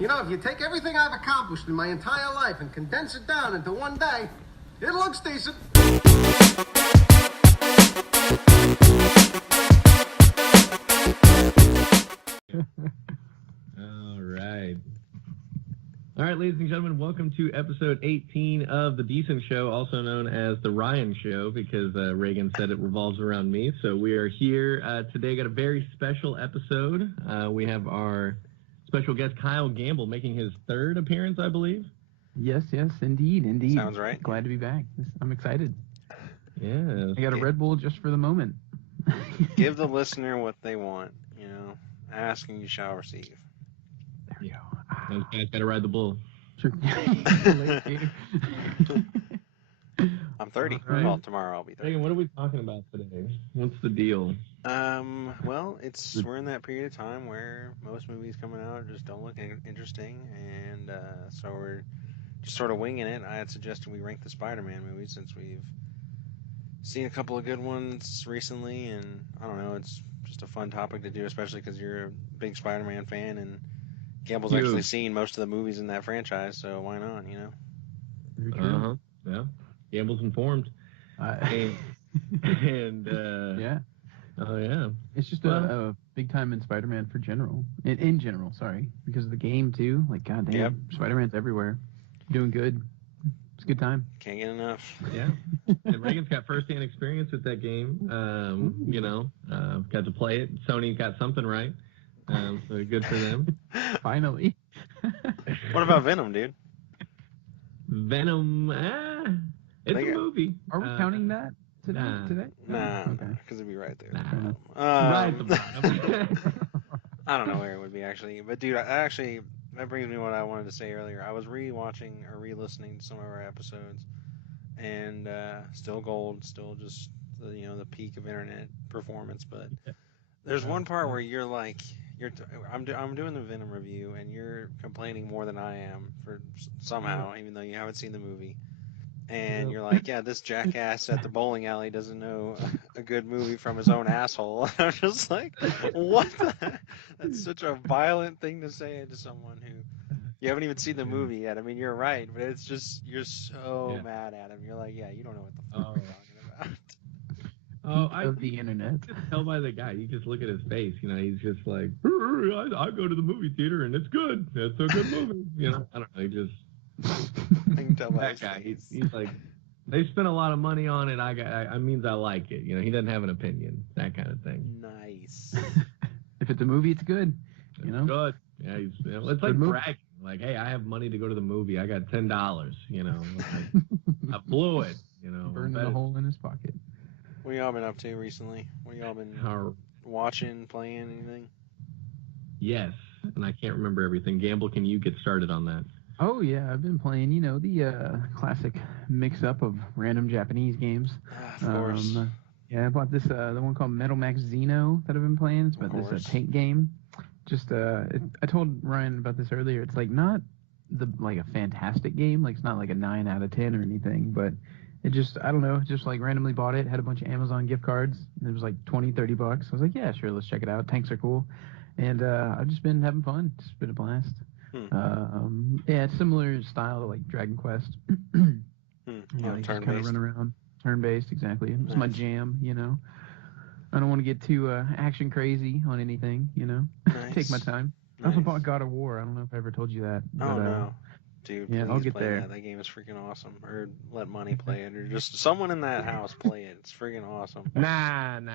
You know, if you take everything I've accomplished in my entire life and condense it down into one day, it looks decent. All right, ladies and gentlemen, welcome to episode 18 of The Decent Show, also known as The Ryan Show, because Reagan said it revolves around me. So we are here today, got a very special episode. We have our special guest, Kyle Gamble, making his third appearance, I believe. Yes, indeed. Sounds right. Glad to be back. I'm excited. Yeah. I got a Red Bull just for the moment. Give the listener what they want, you know. Ask and you shall receive. There we go. Those guys got to ride the bull. Sure. I'm 30. Right. Well, tomorrow I'll be 30. Reagan, what are we talking about today? What's the deal? Well, we're in that period of time where most movies coming out just don't look interesting, and so we're just sort of winging it. I had suggested we rank the Spider-Man movies since we've seen a couple of good ones recently, and I don't know, it's just a fun topic to do, especially because you're a big Spider-Man fan, and Gamble's actually seen most of the movies in that franchise, so why not, you know? Very true. Yeah. Gamble's informed. Yeah. Oh, yeah. It's just a big time in Spider-Man for general. In general, sorry. Because of the game, too. Like, goddamn, Yep. Spider-Man's everywhere. Doing good. It's a good time. Can't get enough. Yeah. And Reagan's got first-hand experience with that game. Got to play it. Sony got something right. So good for them. Finally. What about Venom, dude? Venom, it's a movie. Are we counting that today? Nah, Okay. because it'd be right there. Right at the bottom. I don't know where it would be, actually. But, dude, that brings me to what I wanted to say earlier. I was re-watching or re-listening to some of our episodes, and still gold, still just, the peak of internet performance. But there's one part where you're like, I'm doing the Venom review, and you're complaining more than I am for somehow, even though you haven't seen the movie. And you're like, yeah, this jackass at the bowling alley doesn't know a good movie from his own asshole. I'm just like, what the? That's such a violent thing to say to someone who you haven't even seen the movie yet. I mean, you're right, but it's just, you're so mad at him. You're like, yeah, you don't know what the fuck you're talking about. Of the internet. You can tell by the guy. You just look at his face. He's just like, I go to the movie theater and it's good. It's a good movie. I don't know. He just. I can tell by that guy. He's like, they spent a lot of money on it. I means I like it. He doesn't have an opinion. That kind of thing. Nice. If it's a movie, it's good. It's good. Yeah, it's like bragging. Like, hey, I have money to go to the movie. I got $10. I blew it. Burning a hole in his pocket. What y'all been up to recently? What y'all been watching, playing, anything? Yes, and I can't remember everything. Gamble, can you get started on that? Oh, yeah, I've been playing, the classic mix-up of random Japanese games. Of course. Yeah, I bought this, the one called Metal Max Xeno that I've been playing. It's about this tank game. Just, I told Ryan about this earlier. It's, like, not a fantastic game. Like, it's not, like, a 9 out of 10 or anything, but it just, I don't know, just, like, randomly bought it. Had a bunch of Amazon gift cards, and it was, like, $20, $30. I was like, yeah, sure, let's check it out. Tanks are cool. And I've just been having fun. It's been a blast. Yeah, it's similar style to like Dragon Quest. You just kind of run around, turn-based, exactly. It's Nice. my jam, I don't want to get too action crazy on anything, Nice. Take my time. I also bought God of War. I don't know if I ever told you that. Oh, no. Dude, yeah, please I'll get play there. that. That game is freaking awesome. Or let money play it. Or just someone in that house play it. It's freaking awesome. Nah. No,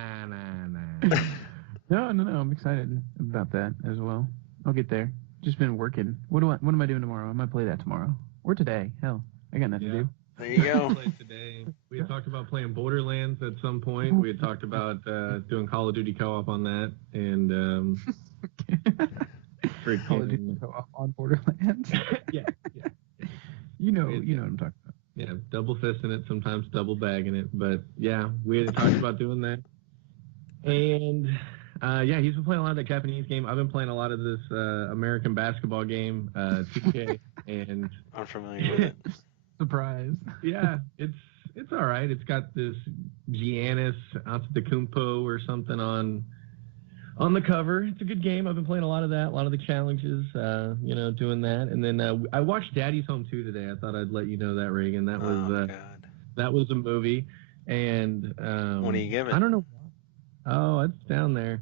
I'm excited about that as well. I'll get there. Just been working. What am I doing tomorrow? I might play that tomorrow. Or today. Hell, I got nothing to do. There you go. Today. We had talked about playing Borderlands at some point. We had talked about doing Call of Duty co-op on that. And Call of Duty co-op on Borderlands. yeah. You know what I'm talking about. Yeah, double fisting it, sometimes double bagging it. But yeah, we had talked about doing that. And he's been playing a lot of that Japanese game. I've been playing a lot of this American basketball game, 2K, and I'm familiar with it. Surprise. Yeah, it's all right. It's got this Giannis Antetokounmpo or something on On the cover, it's a good game. I've been playing a lot of that, a lot of the challenges, doing that. And then I watched Daddy's Home 2 today. I thought I'd let you know that, Reagan. That was God. that was a movie. And What do you give it? I don't know. Oh, it's down there.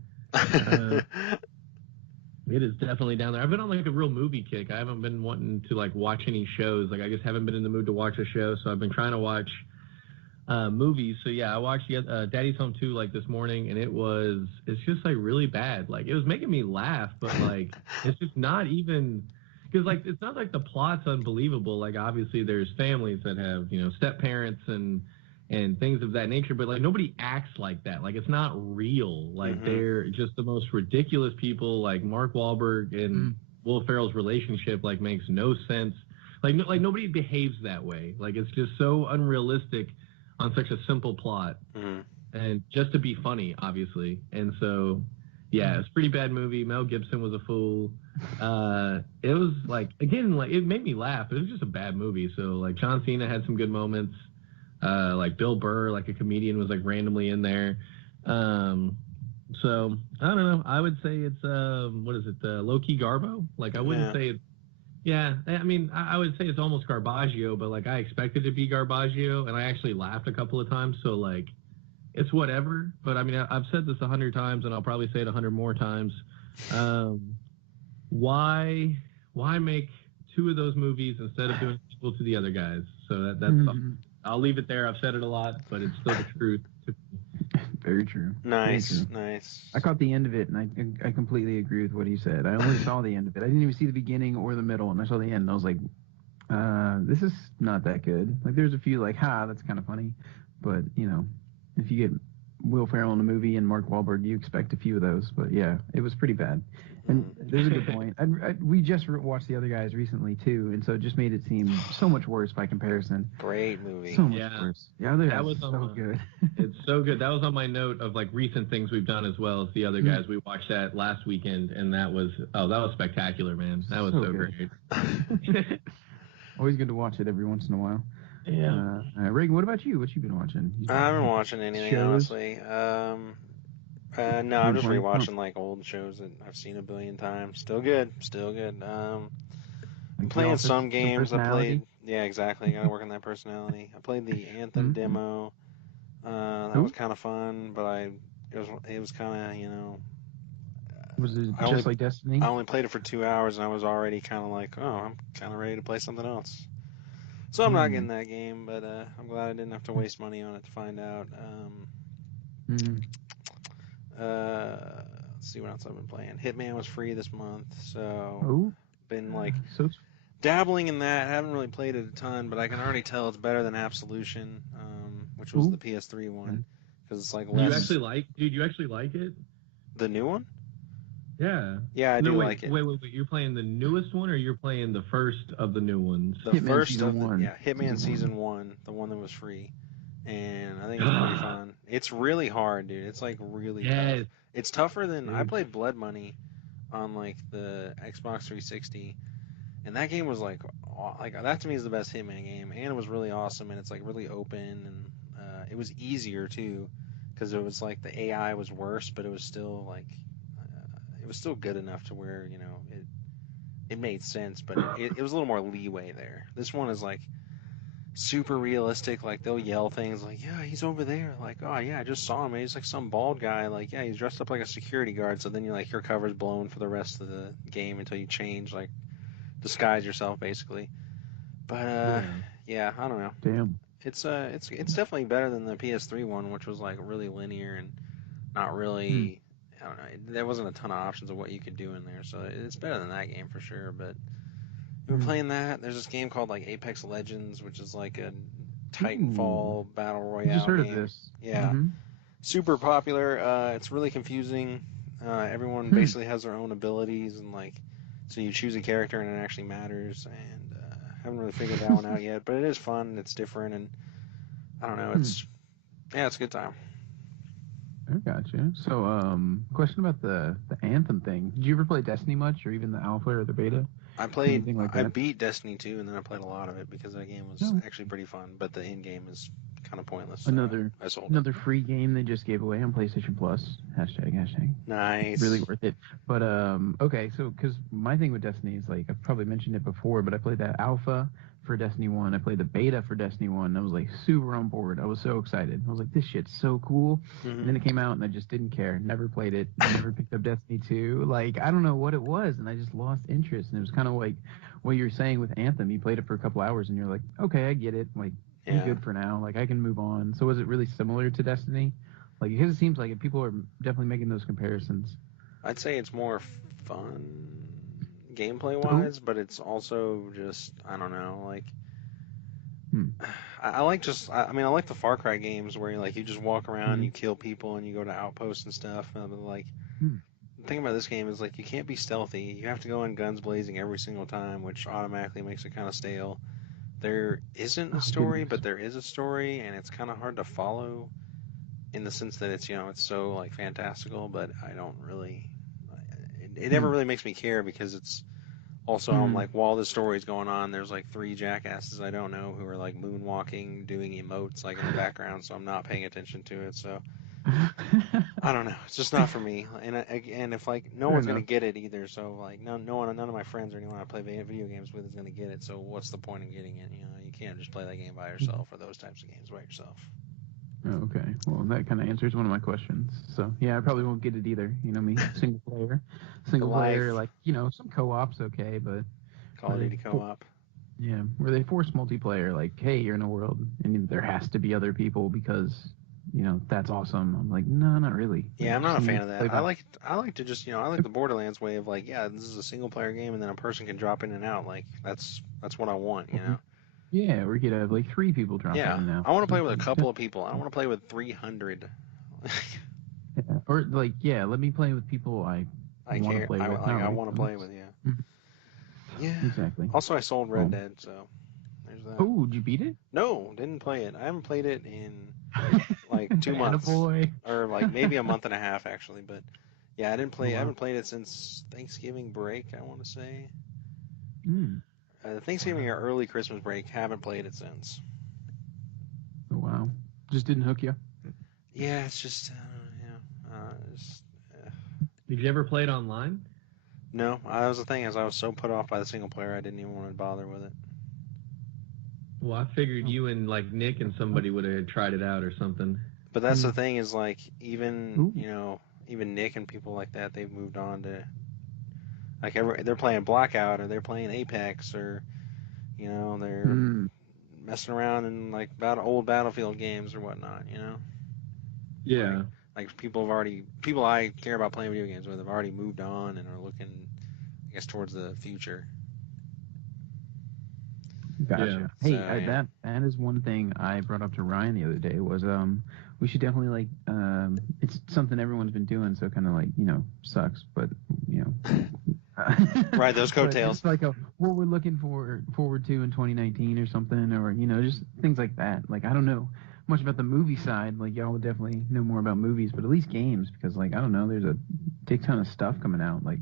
It is definitely down there. I've been on like a real movie kick. I haven't been wanting to like watch any shows. Like I just haven't been in the mood to watch a show. So I've been trying to watch movies. So yeah, I watched Daddy's Home 2 like this morning, and it's just like really bad. Like it was making me laugh, but like it's just not even, because like it's not like the plot's unbelievable. Like obviously there's families that have step parents and things of that nature, but like nobody acts like that. Like it's not real. Like they're just the most ridiculous people. Like Mark Wahlberg and Will Ferrell's relationship like makes no sense. Like nobody behaves that way. Like it's just so unrealistic on such a simple plot, and just to be funny, obviously. And so, yeah, it's a pretty bad movie. Mel Gibson was a fool. It was like, again, like it made me laugh, but it was just a bad movie. So like John Cena had some good moments. Like Bill Burr, like a comedian, was like randomly in there. So I don't know. I would say it's low-key Garbo. Like I wouldn't say it's. Yeah, I mean, I would say it's almost Garbaggio, but like I expected it to be Garbaggio, and I actually laughed a couple of times. So like, it's whatever. But I mean, I've said this 100 times, and I'll probably say it 100 more times. Why make two of those movies instead of doing equal to the other guys? So that's. I'll leave it there. I've said it a lot, but it's still the truth. Very true. Nice, Very true. Nice. I caught the end of it, and I completely agree with what he said. I only saw the end of it. I didn't even see the beginning or the middle, and I saw the end, and I was like, this is not that good. Like, there's a few, like, that's kind of funny. But, if you get Will Ferrell in a movie and Mark Wahlberg, you expect a few of those. But, yeah, it was pretty bad. And there's a good point. We just watched The Other Guys recently, too, and so it just made it seem so much worse by comparison. Great movie. So much worse. Yeah, that was so good. It's so good. That was on my note of, like, recent things we've done as well as The Other Guys. We watched that last weekend, and that was spectacular, man. That was so great. Always good to watch it every once in a while. Yeah. Reagan, what about you? What you been watching? I haven't been watching anything, honestly. No, I'm just rewatching like old shows that I've seen a billion times. Still good. I'm playing some games. I played. Yeah, exactly. Got to work on that personality. I played the Anthem demo. That was kind of fun, but it was kind of Was it just like Destiny? I only played it for 2 hours, and I was already kind of like, I'm kind of ready to play something else. So I'm not getting that game, but I'm glad I didn't have to waste money on it to find out. Let's see what else I've been playing. Hitman was free this month, so been like dabbling in that. I haven't really played it a ton, but I can already tell it's better than Absolution, which was the PS3 one, because it's like less. You actually like it? The new one? Yeah. Yeah, I do like it. Wait. You're playing the newest one, or you're playing the first of the new ones? The first of the, Hitman Season 1, the one that was free. And I think it's pretty fun. It's really hard, dude. It's like really tough. It's tougher than I played Blood Money on like the Xbox 360, and that game was like that to me is the best Hitman game, and it was really awesome, and it's like really open, and it was easier too, because it was like the AI was worse, but it was still like it was still good enough to where it made sense, but it was a little more leeway there. This one is like super realistic. Like they'll yell things like, yeah, he's over there, like, oh yeah, I just saw him, he's like some bald guy, like, yeah, he's dressed up like a security guard. So then you're like, your cover's blown for the rest of the game until you change, like disguise yourself basically. But yeah, I don't know. Damn. It's definitely better than the PS3 one, which was like really linear and not really I don't know, there wasn't a ton of options of what you could do in there, so it's better than that game for sure. But we've been playing that. There's this game called like Apex Legends, which is like a Titanfall battle royale. I just heard game. of this. Yeah, super popular. It's really confusing. Everyone basically has their own abilities, and like, so you choose a character and it actually matters. And haven't really figured that one out yet, but it is fun. It's different, and I don't know. It's a good time. I gotcha. So, question about the Anthem thing. Did you ever play Destiny much, or even the alpha or the beta? I beat Destiny 2, and then I played a lot of it because that game was actually pretty fun, but the end game is kind of pointless. I sold it. Another free game they just gave away on PlayStation Plus. Hashtag. Nice. Really worth it. But okay, so because my thing with Destiny is like I've probably mentioned it before, but I played that alpha for Destiny 1. I played the beta for Destiny 1. I was like super on board. I was so excited. I was like, this shit's so cool. Mm-hmm. And then it came out and I just didn't care. Never played it. Never picked up Destiny 2. Like, I don't know what it was. And I just lost interest. And it was kind of like what you're saying with Anthem. You played it for a couple hours and you're like, okay, I get it. Like, I'm good for now. Like, I can move on. So was it really similar to Destiny? Like, because it seems like people are definitely making those comparisons. I'd say it's more fun gameplay-wise, but it's also just, I don't know, like, I like the Far Cry games where you just walk around, you kill people, and you go to outposts and stuff. But the thing about this game is like you can't be stealthy. You have to go in guns blazing every single time, which automatically makes it kind of stale. There isn't a story, but there is a story, and it's kind of hard to follow in the sense that it's it's so like fantastical. But I don't really, it never really makes me care because it's. Also, I'm like, while the story's going on, there's like 3 jackasses I don't know who are like moonwalking, doing emotes like in the background, so I'm not paying attention to it. So I don't know, it's just not for me. And if like no one's gonna get it either, so like none of my friends or anyone I play video games with is gonna get it. So what's the point in getting it? You can't just play that game by yourself or those types of games by yourself. Oh, okay. Well, that kind of answers one of my questions. So, yeah, I probably won't get it either. You know me, single player, like, some co-op's okay, but... Call of Duty co-op. Yeah, where they force multiplayer, like, hey, you're in a world, and there has to be other people because, that's awesome. I'm like, no, not really. Yeah, I'm not a fan of that. I like to just, I like the Borderlands way of like, yeah, this is a single player game, and then a person can drop in and out. Like, that's what I want, Yeah, we could have like 3 people drop in and out. I want to play with a couple of people. I don't want to play with 300. Or like, let me play with people I want to play with. I want to play with, Yeah, exactly. Also, I sold Red Dead, so there's that. Oh, did you beat it? No, didn't play it. I haven't played it in like 2 months, or like maybe a month and a half actually. But yeah, I didn't play. I haven't played it since Thanksgiving break. I want to say. Thanksgiving or early Christmas break. Haven't played it since. Oh wow! Just didn't hook you. Yeah, it's just Did you ever play it online? No, that was the thing. Is I was so put off by the single player, I didn't even want to bother with it. Well, I figured you and like Nick and somebody would have tried it out or something. But that's the thing is like even even Nick and people like that, they've moved on to. Like they're playing Blackout or they're playing Apex or, they're messing around in like old Battlefield games or whatnot. Yeah. Like people I care about playing video games with have already moved on and are looking, I guess, towards the future. Gotcha. Yeah. Hey, that is one thing I brought up to Ryan the other day was we should definitely like it's something everyone's been doing, so kind of like sucks, but Ride those coattails. It's like what we're looking forward to in 2019 or something, or just things like that. Like I don't know much about the movie side. Like y'all would definitely know more about movies, but at least games, because like I don't know, there's a big ton of stuff coming out. Like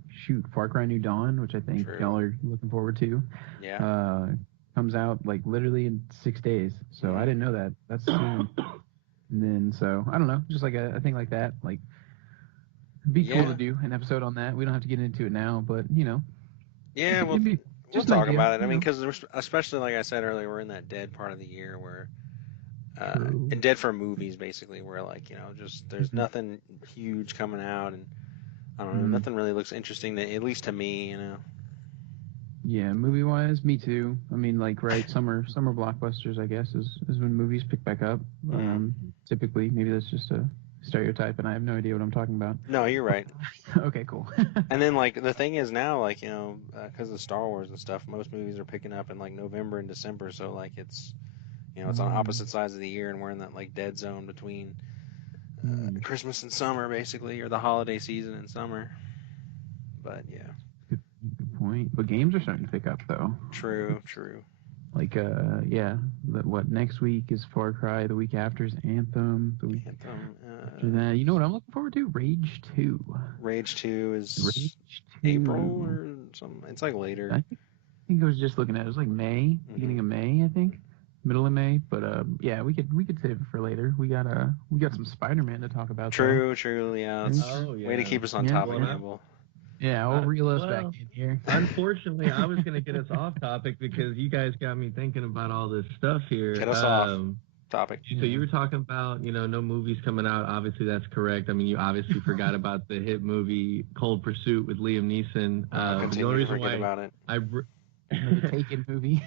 Far Cry New Dawn, which I think y'all are looking forward to. Yeah. Comes out like literally in 6 days, so I didn't know that. That's soon. And then so I don't know, just like a thing like that, like. It'd be cool to do an episode on that. We don't have to get into it now, but Yeah, we'll talk about it. I mean, because especially like I said earlier, we're in that dead part of the year where, and dead for movies basically, where like just there's nothing huge coming out, and I don't know, nothing really looks interesting at least to me, Yeah, movie wise, me too. I mean, like summer blockbusters, I guess, is when movies pick back up. Typically, maybe that's just a stereotype, and I have no idea what I'm talking about. No, you're right. Okay, cool. And then like the thing is now, like because of Star Wars and stuff, most movies are picking up in like November and December, so like it's it's on opposite sides of the year, and we're in that like dead zone between Christmas and summer, basically, or the holiday season and summer. But yeah. Good point. But games are starting to pick up though. True. Like, what next week is Far Cry, the week after is Anthem, the week after that. You know what I'm looking forward to? Rage 2. Rage 2 is April or something. It's like later. I think I was just looking at it. It was like May, beginning of May, I think. middle of May. But yeah, we could save it for later. We got some Spider-Man to talk about. True, Yeah. yeah. Yeah. Way to keep us on Yeah. topic, Well, Campbell. Yeah, I'll reel us well, back in here. Unfortunately, I was going to get us off topic because you guys got me thinking about all this stuff here. Get us off topic. So you were talking about, no movies coming out. Obviously, that's correct. I mean, you obviously forgot about the hit movie Cold Pursuit with Liam Neeson. The only reason why about it. The Taken movie.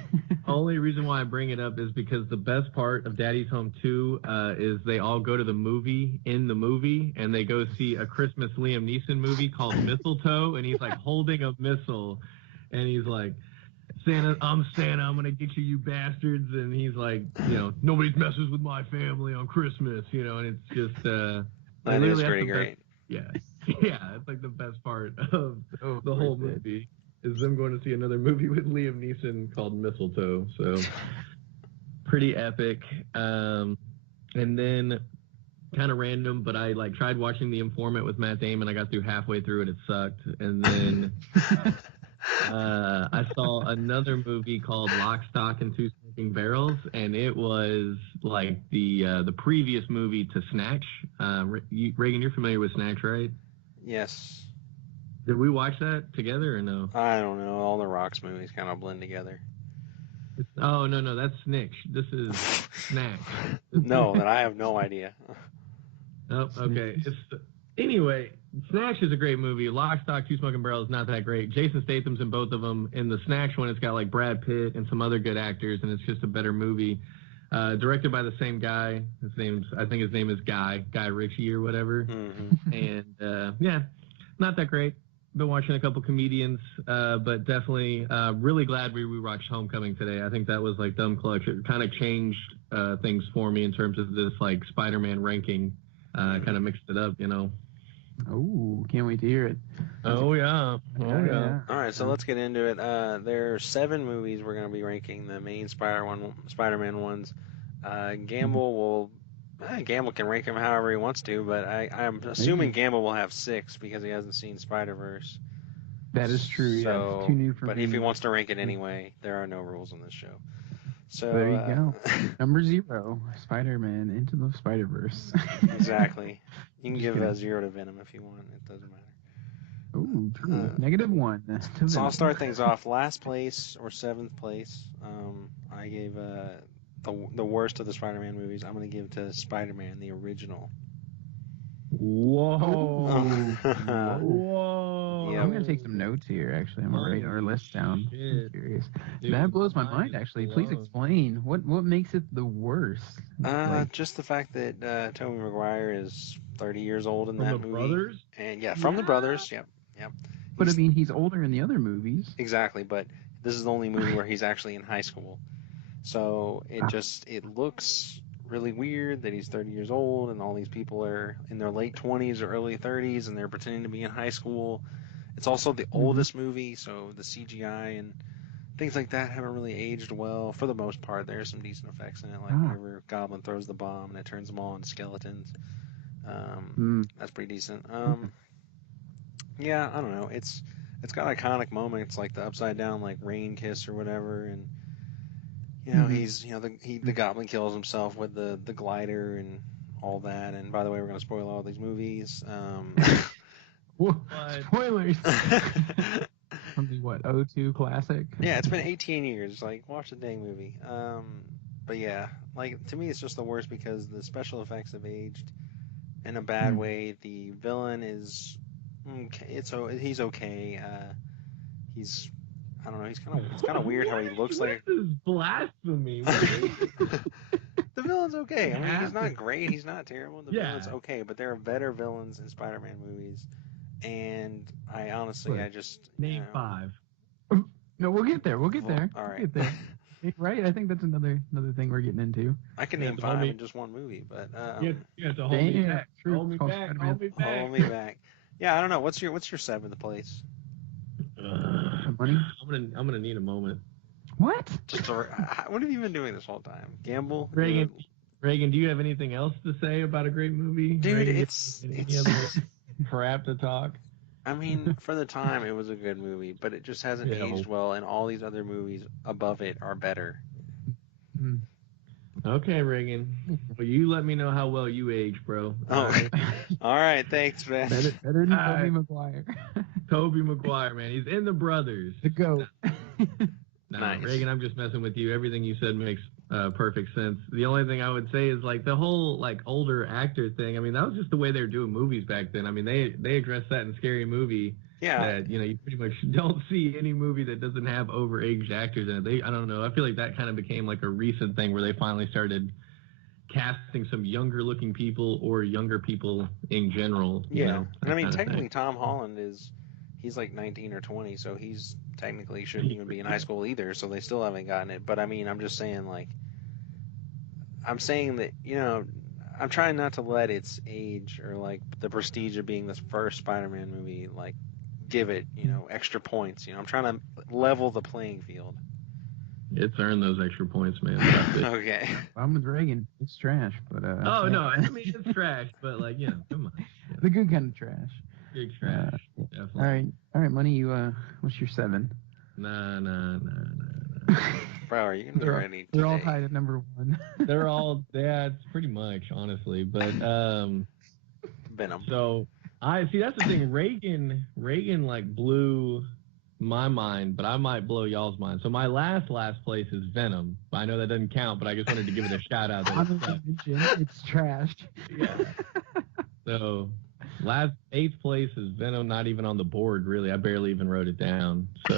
Only reason why I bring it up is because the best part of Daddy's Home 2 is they all go to the movie in the movie, and they go see a Christmas Liam Neeson movie called Mistletoe, and he's like holding a missile, and he's like, Santa, I'm going to get you bastards, and he's like, nobody messes with my family on Christmas, and it's just that is pretty great. Yeah, it's like the best part of the whole movie. Is them going to see another movie with Liam Neeson called Mistletoe. So pretty epic. And then kind of random, but I tried watching The Informant with Matt Damon. I got through halfway through it. It sucked. And then I saw another movie called Lock, Stock, and Two Smoking Barrels, and it was like the previous movie to Snatch. Reagan, you're familiar with Snatch, right? Yes. Did we watch that together or no? I don't know. All the Rocks movies kind of blend together. Oh, no, that's Snitch. This is Snatch. No, that I have no idea. Oh, okay. Anyway, Snatch is a great movie. Lock, Stock, Two Smoking Barrels is not that great. Jason Statham's in both of them. In the Snatch one, it's got like Brad Pitt and some other good actors, and it's just a better movie. Directed by the same guy. I think his name is Guy Ritchie or whatever. Mm-hmm. And yeah, not that great. Been watching a couple comedians, but definitely really glad we rewatched Homecoming today. I think that was like dumb clutch. It kind of changed things for me in terms of this like Spider-Man ranking. Kind of mixed it up, Oh, can't wait to hear it. Oh yeah. All right, so let's get into it. There are 7 movies we're going to be ranking, the main Spider-Man ones. Gamble can rank them however he wants to, but I'm assuming Gamble will have 6 because he hasn't seen Spider-Verse. That is true. So, yeah, too new for but me. if he wants to rank it anyway, there are no rules on this show. So there you go. Number 0, Spider-Man Into the Spider-Verse. Exactly. You can give 0 to Venom if you want. It doesn't matter. Ooh, true. -1. So I'll start things off. Last place or 7th place. I gave the worst of the Spider-Man movies. I'm going to give to Spider-Man, the original. Whoa. Whoa. Yeah. I'm going to take some notes here, actually. I'm going to write our list down. I'm curious. Dude, that blows my mind, actually. Please explain. What makes it the worst? Just the fact that Tobey Maguire is 30 years old in that movie. From the brothers? And yeah, the brothers. Yep. But I mean, he's older in the other movies. Exactly, but this is the only movie where he's actually in high school. So it looks really weird that he's 30 years old and all these people are in their late 20s or early 30s and they're pretending to be in high school. It's also the oldest movie, so the CGI and things like that haven't really aged well. For the most part, there's some decent effects in it, like whenever Goblin throws the bomb and it turns them all into skeletons. That's pretty decent. Yeah, I don't know. It's got iconic moments like the upside down like rain kiss or whatever, and he's the Goblin kills himself with the glider and all that. And by the way, we're gonna spoil all these movies. What? Spoilers. Something 02 classic. Yeah, it's been 18 years. Like, watch the dang movie. But yeah, like to me, it's just the worst because the special effects have aged in a bad way. The villain is okay. He's okay. I don't know. It's kind of weird how he looks like. This is blasphemy. The villain's okay. I mean, he's not great. He's not terrible. The villain's okay, but there are better villains in Spider-Man movies. And I honestly, name 5. No, we'll get there. All right. We'll get there. Right? I think that's another thing we're getting into. I can name 5 in just one movie, but you have to hold me back. Hold me back. Yeah, I don't know. What's your 7th place? Money? I'm gonna need a moment. What? What have you been doing this whole time? Gamble? Reagan, do you have anything else to say about a great movie? Dude, Reagan, it's crap to talk. I mean, for the time, it was a good movie, but it just hasn't aged well, and all these other movies above it are better. Okay, Reagan. Well, you let me know how well you age, bro. Oh, all right. Thanks, man. Better than Tobey Maguire. Tobey Maguire, man. He's in the brothers. The GOAT. No, Nice. Reagan, I'm just messing with you. Everything you said makes perfect sense. The only thing I would say is like the whole like older actor thing. I mean, that was just the way they were doing movies back then. I mean, they addressed that in Scary Movie. Yeah. That, you know, you pretty much don't see any movie that doesn't have overaged actors in it. I don't know. I feel like that kind of became like a recent thing where they finally started casting some younger looking people or younger people in general. You Yeah. know, And I mean, that kind of technically, thing. Tom Holland he's like 19 or 20, so he's technically shouldn't even be in high school either, so they still haven't gotten it. But I mean, I'm just saying, like, I'm saying that, you know, I'm trying not to let its age or like the prestige of being this first Spider-Man movie, like, give it, you know, extra points. You know, I'm trying to level the playing field. It's earned those extra points, man. That's it. Okay. I'm with Reagan. It's trash, but Oh yeah. no, I mean it's trash, but like, you know, come on. Yeah. The good kind of trash. Big trash. Definitely. All right, Money. You what's your 7? Nah. Bro, are you gonna be ready They're all today? tied at number 1. They're all it's pretty much, honestly. But Venom. so I see that's the thing. Reagan like blew my mind, but I might blow y'all's mind. So my last place is Venom. I know that doesn't count, but I just wanted to give it a shout out. It's trash. Yeah. So last 8th place is Venom, not even on the board really. I barely even wrote it down. So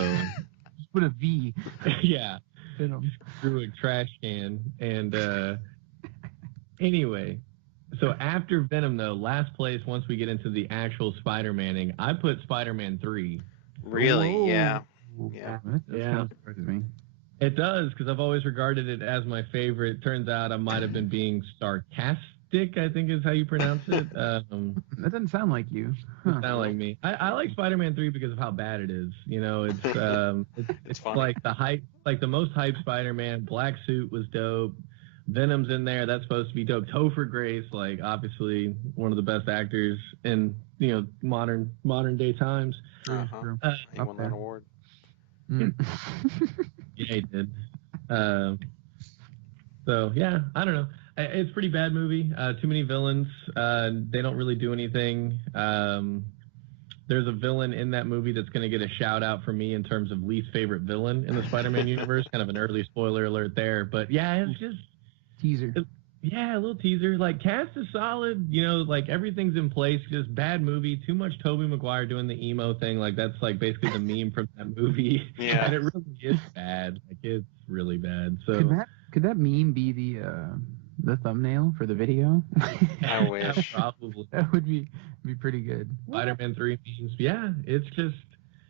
Just put a V. yeah. Venom. Through a trash can. And anyway, so after Venom though, last place once we get into the actual Spider-Maning, I put Spider-Man 3. Really? Whoa. Yeah. Yeah. That Yeah. kind of surprises me. It does, because I've always regarded it as my favorite. Turns out I might have been being sarcastic, I think is how you pronounce it. That doesn't sound like you. It's not like me. I like Spider-Man 3 because of how bad it is. You know, it's funny. like the hype, like the most hyped Spider-Man. Black suit was dope. Venom's in there. That's supposed to be dope. Topher Grace, like obviously one of the best actors in, you know, modern day times. Uh-huh. True. He won that award. Mm. Yeah, he did. So yeah, I don't know. It's a pretty bad movie. Too many villains. They don't really do anything. There's a villain in that movie that's going to get a shout out from me in terms of least favorite villain in the Spider-Man universe. Kind of an early spoiler alert there, but yeah, it's just Teaser. yeah, a little teaser. Like cast is solid. You know, like everything's in place. Just bad movie. Too much Tobey Maguire doing the emo thing. Like that's like basically the meme from that movie. Yeah. And it really is bad. Like it's really bad. So Could that meme be the thumbnail for the video? I wish. Probably. That would be pretty good. Spider-Man 3 memes. Yeah, it's just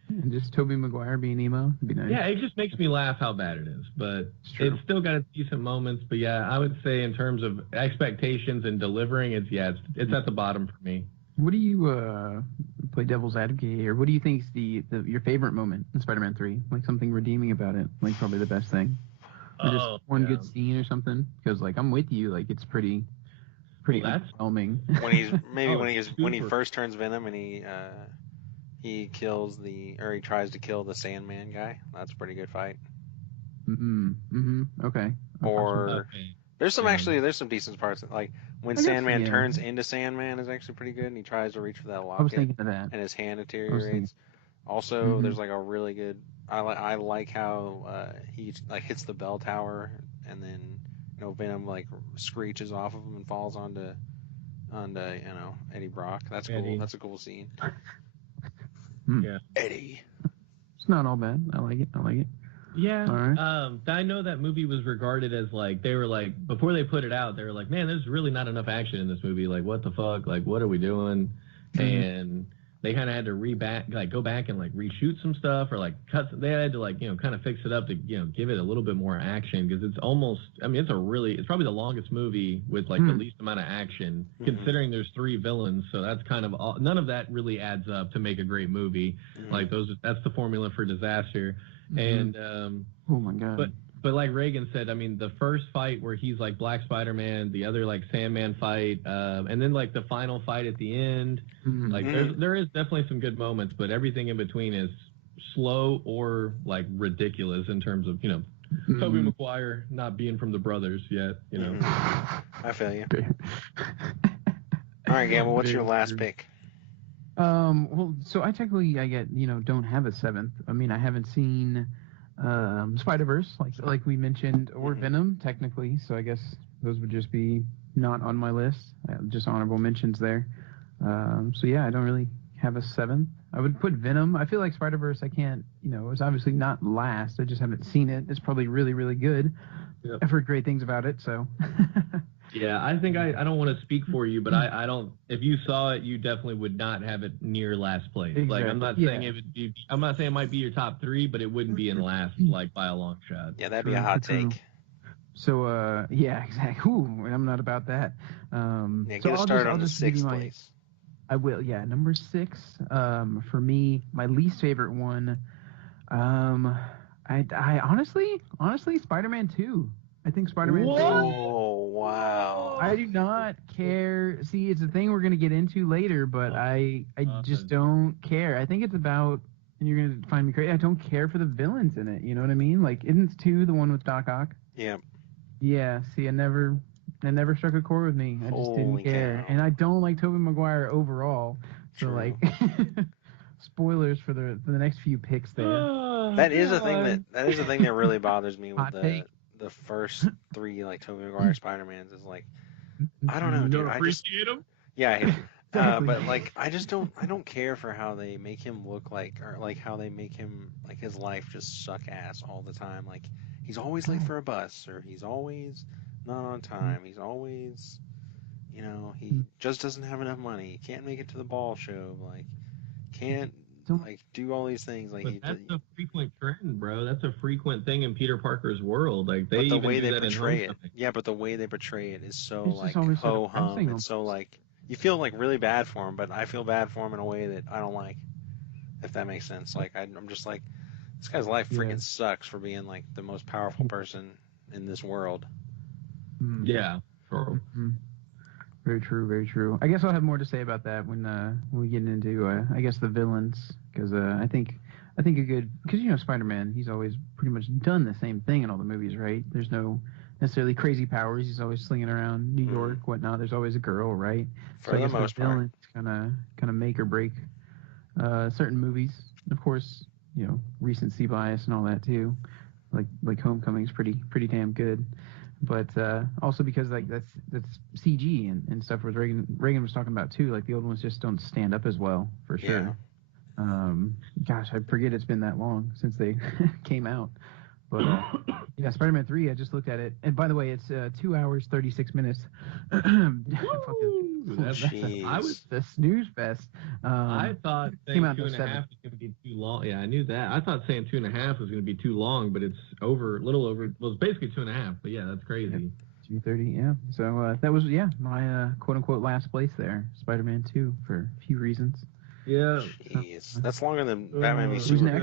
And just Tobey Maguire being emo would be nice. yeah, it just makes me laugh how bad it is. But It's true. it's still got its decent moments. But yeah, I would say in terms of expectations and delivering, it's at the bottom for me. What do you play devil's advocate here? What do you think is your favorite moment in Spider-Man 3? Like something redeeming about it? Like probably the best thing? Or just one good scene or something? Because like I'm with you. Like it's pretty Well, that's- overwhelming. When he's maybe Oh, when he super. first turns Venom and he kills he tries to kill the Sandman guy. That's a pretty good fight. Okay. Or Okay. there's some Yeah. there's some decent parts like when I guess, Sandman yeah. turns into Sandman is actually pretty good and he tries to reach for that I was locket thinking of that. and his hand thinking- deteriorates. Also, Mhm. there's like a really good I like how he like hits the bell tower and then Venom like screeches off of him and falls onto Eddie Brock. That's cool. Eddie. That's a cool scene. Yeah. Eddie. It's not all bad. I like it. Yeah. All right. I know that movie was regarded as like they were like before they put it out, they were like, man, there's really not enough action in this movie. Like, what the fuck? Like, what are we doing? Mhm. And they kind of had to go back and like reshoot some stuff or like cut. They had to like kind of fix it up to give it a little bit more action because it's almost. I mean, it's probably the longest movie with like the least amount of action Mhm. considering there's 3 villains. So that's kind of none of that really adds up to make a great movie. Mhm. Like that's the formula for disaster. Mhm. And Oh my god. but like Reagan said, I mean, the first fight where he's like Black Spider-Man, the other like Sandman fight, and then like the final fight at the end, Mhm. like there is definitely some good moments, but everything in between is slow or like ridiculous in terms of Tobey Mm. Maguire not being from the brothers yet, you know. I feel you. All right, Gamble, what's your Very last true. pick? Well, so I technically, don't have a seventh. I mean, I haven't seen Spider-Verse, like we mentioned, or Mhm. Venom, technically. So I guess those would just be not on my list. Just honorable mentions there. So yeah, I don't really have a seventh. I would put Venom. I feel like Spider-Verse, I can't, it's obviously not last. I just haven't seen it. It's probably really, really good. Yep. I've heard great things about it, so. Yeah, I think I don't want to speak for you, but I don't. If you saw it, you definitely would not have it near last place. Like I'm not Exactly, saying yeah. it would be. I'm not saying it might be your top 3, but it wouldn't be in last like by a long shot. Yeah, that'd be a True, hot true. take. So yeah, exactly. Ooh, I'm not about that. Yeah, So get us started I'll on the just give you 6th my. place. I will. Yeah, number 6. For me, my least favorite one. I honestly, Spider-Man 2. I think Spider-Man 2. Oh, wow. I do not care. See, it's a thing we're gonna get into later, but I just don't care. I think it's about, and you're gonna find me crazy. I don't care for the villains in it. You know what I mean? Like, isn't 2 the one with Doc Ock? Yeah. Yeah. See, it never struck a chord with me. I just didn't Holy care, cow. and I don't like Tobey Maguire overall. So True. like, spoilers for the next few picks there. That is a thing that really bothers me with Hot take. the first 3 like Tobey Maguire Spider-Mans is like, I don't know, You dude. don't I just appreciate him? yeah, I hate him. Exactly. But like I don't care for how they make him look like, or like how they make him like his life just suck ass all the time. Like he's always late for a bus, or he's always not on time. He's always, he just doesn't have enough money. He can't make it to the ball show. Like can't Don't- like do all these things. Like But he that's does. a frequent trend, bro. That's a frequent thing in Peter Parker's world. Like they But the even way do they that in portray it, Homecoming. yeah, but the way they portray it is so It's just like always so ho hum. depressing It's so almost. like you feel like really bad for him, but I feel bad for him in a way that I don't like. If that makes sense. Like I'm just like, this guy's life Yeah. freaking sucks for being like the most powerful person in this world. Mm. Yeah. Sure. Mhm. Very true, very true. I guess I'll have more to say about that when we get into I guess the villains, because I think a good, because Spider-Man, he's always pretty much done the same thing in all the movies, right? There's no necessarily crazy powers. He's always slinging around New York, whatnot. There's always a girl, right? For So I the guess most the part. villains kind of make or break certain movies. Of course, recency bias and all that too. Like Homecoming's pretty damn good. But also because like that's CG and stuff, what Reagan was talking about too. Like the old ones just don't stand up as well, for sure. Gosh, I forget it's been that long since they came out. But yeah, Spider-Man 3, I just looked at it, and by the way, it's 2 hours 36 minutes. Jeez. I was the snooze fest. I thought came saying out in 2.5 '07. was going to be too long. Yeah, I knew that. I thought saying 2.5 was going to be too long, but it's a little over. Well, it's basically 2.5. But yeah, that's crazy. 2:30, yeah. So that was my quote unquote last place there, Spider-Man 2, for a few reasons. Yeah. Jeez, that's longer than Batman v Who's Superman.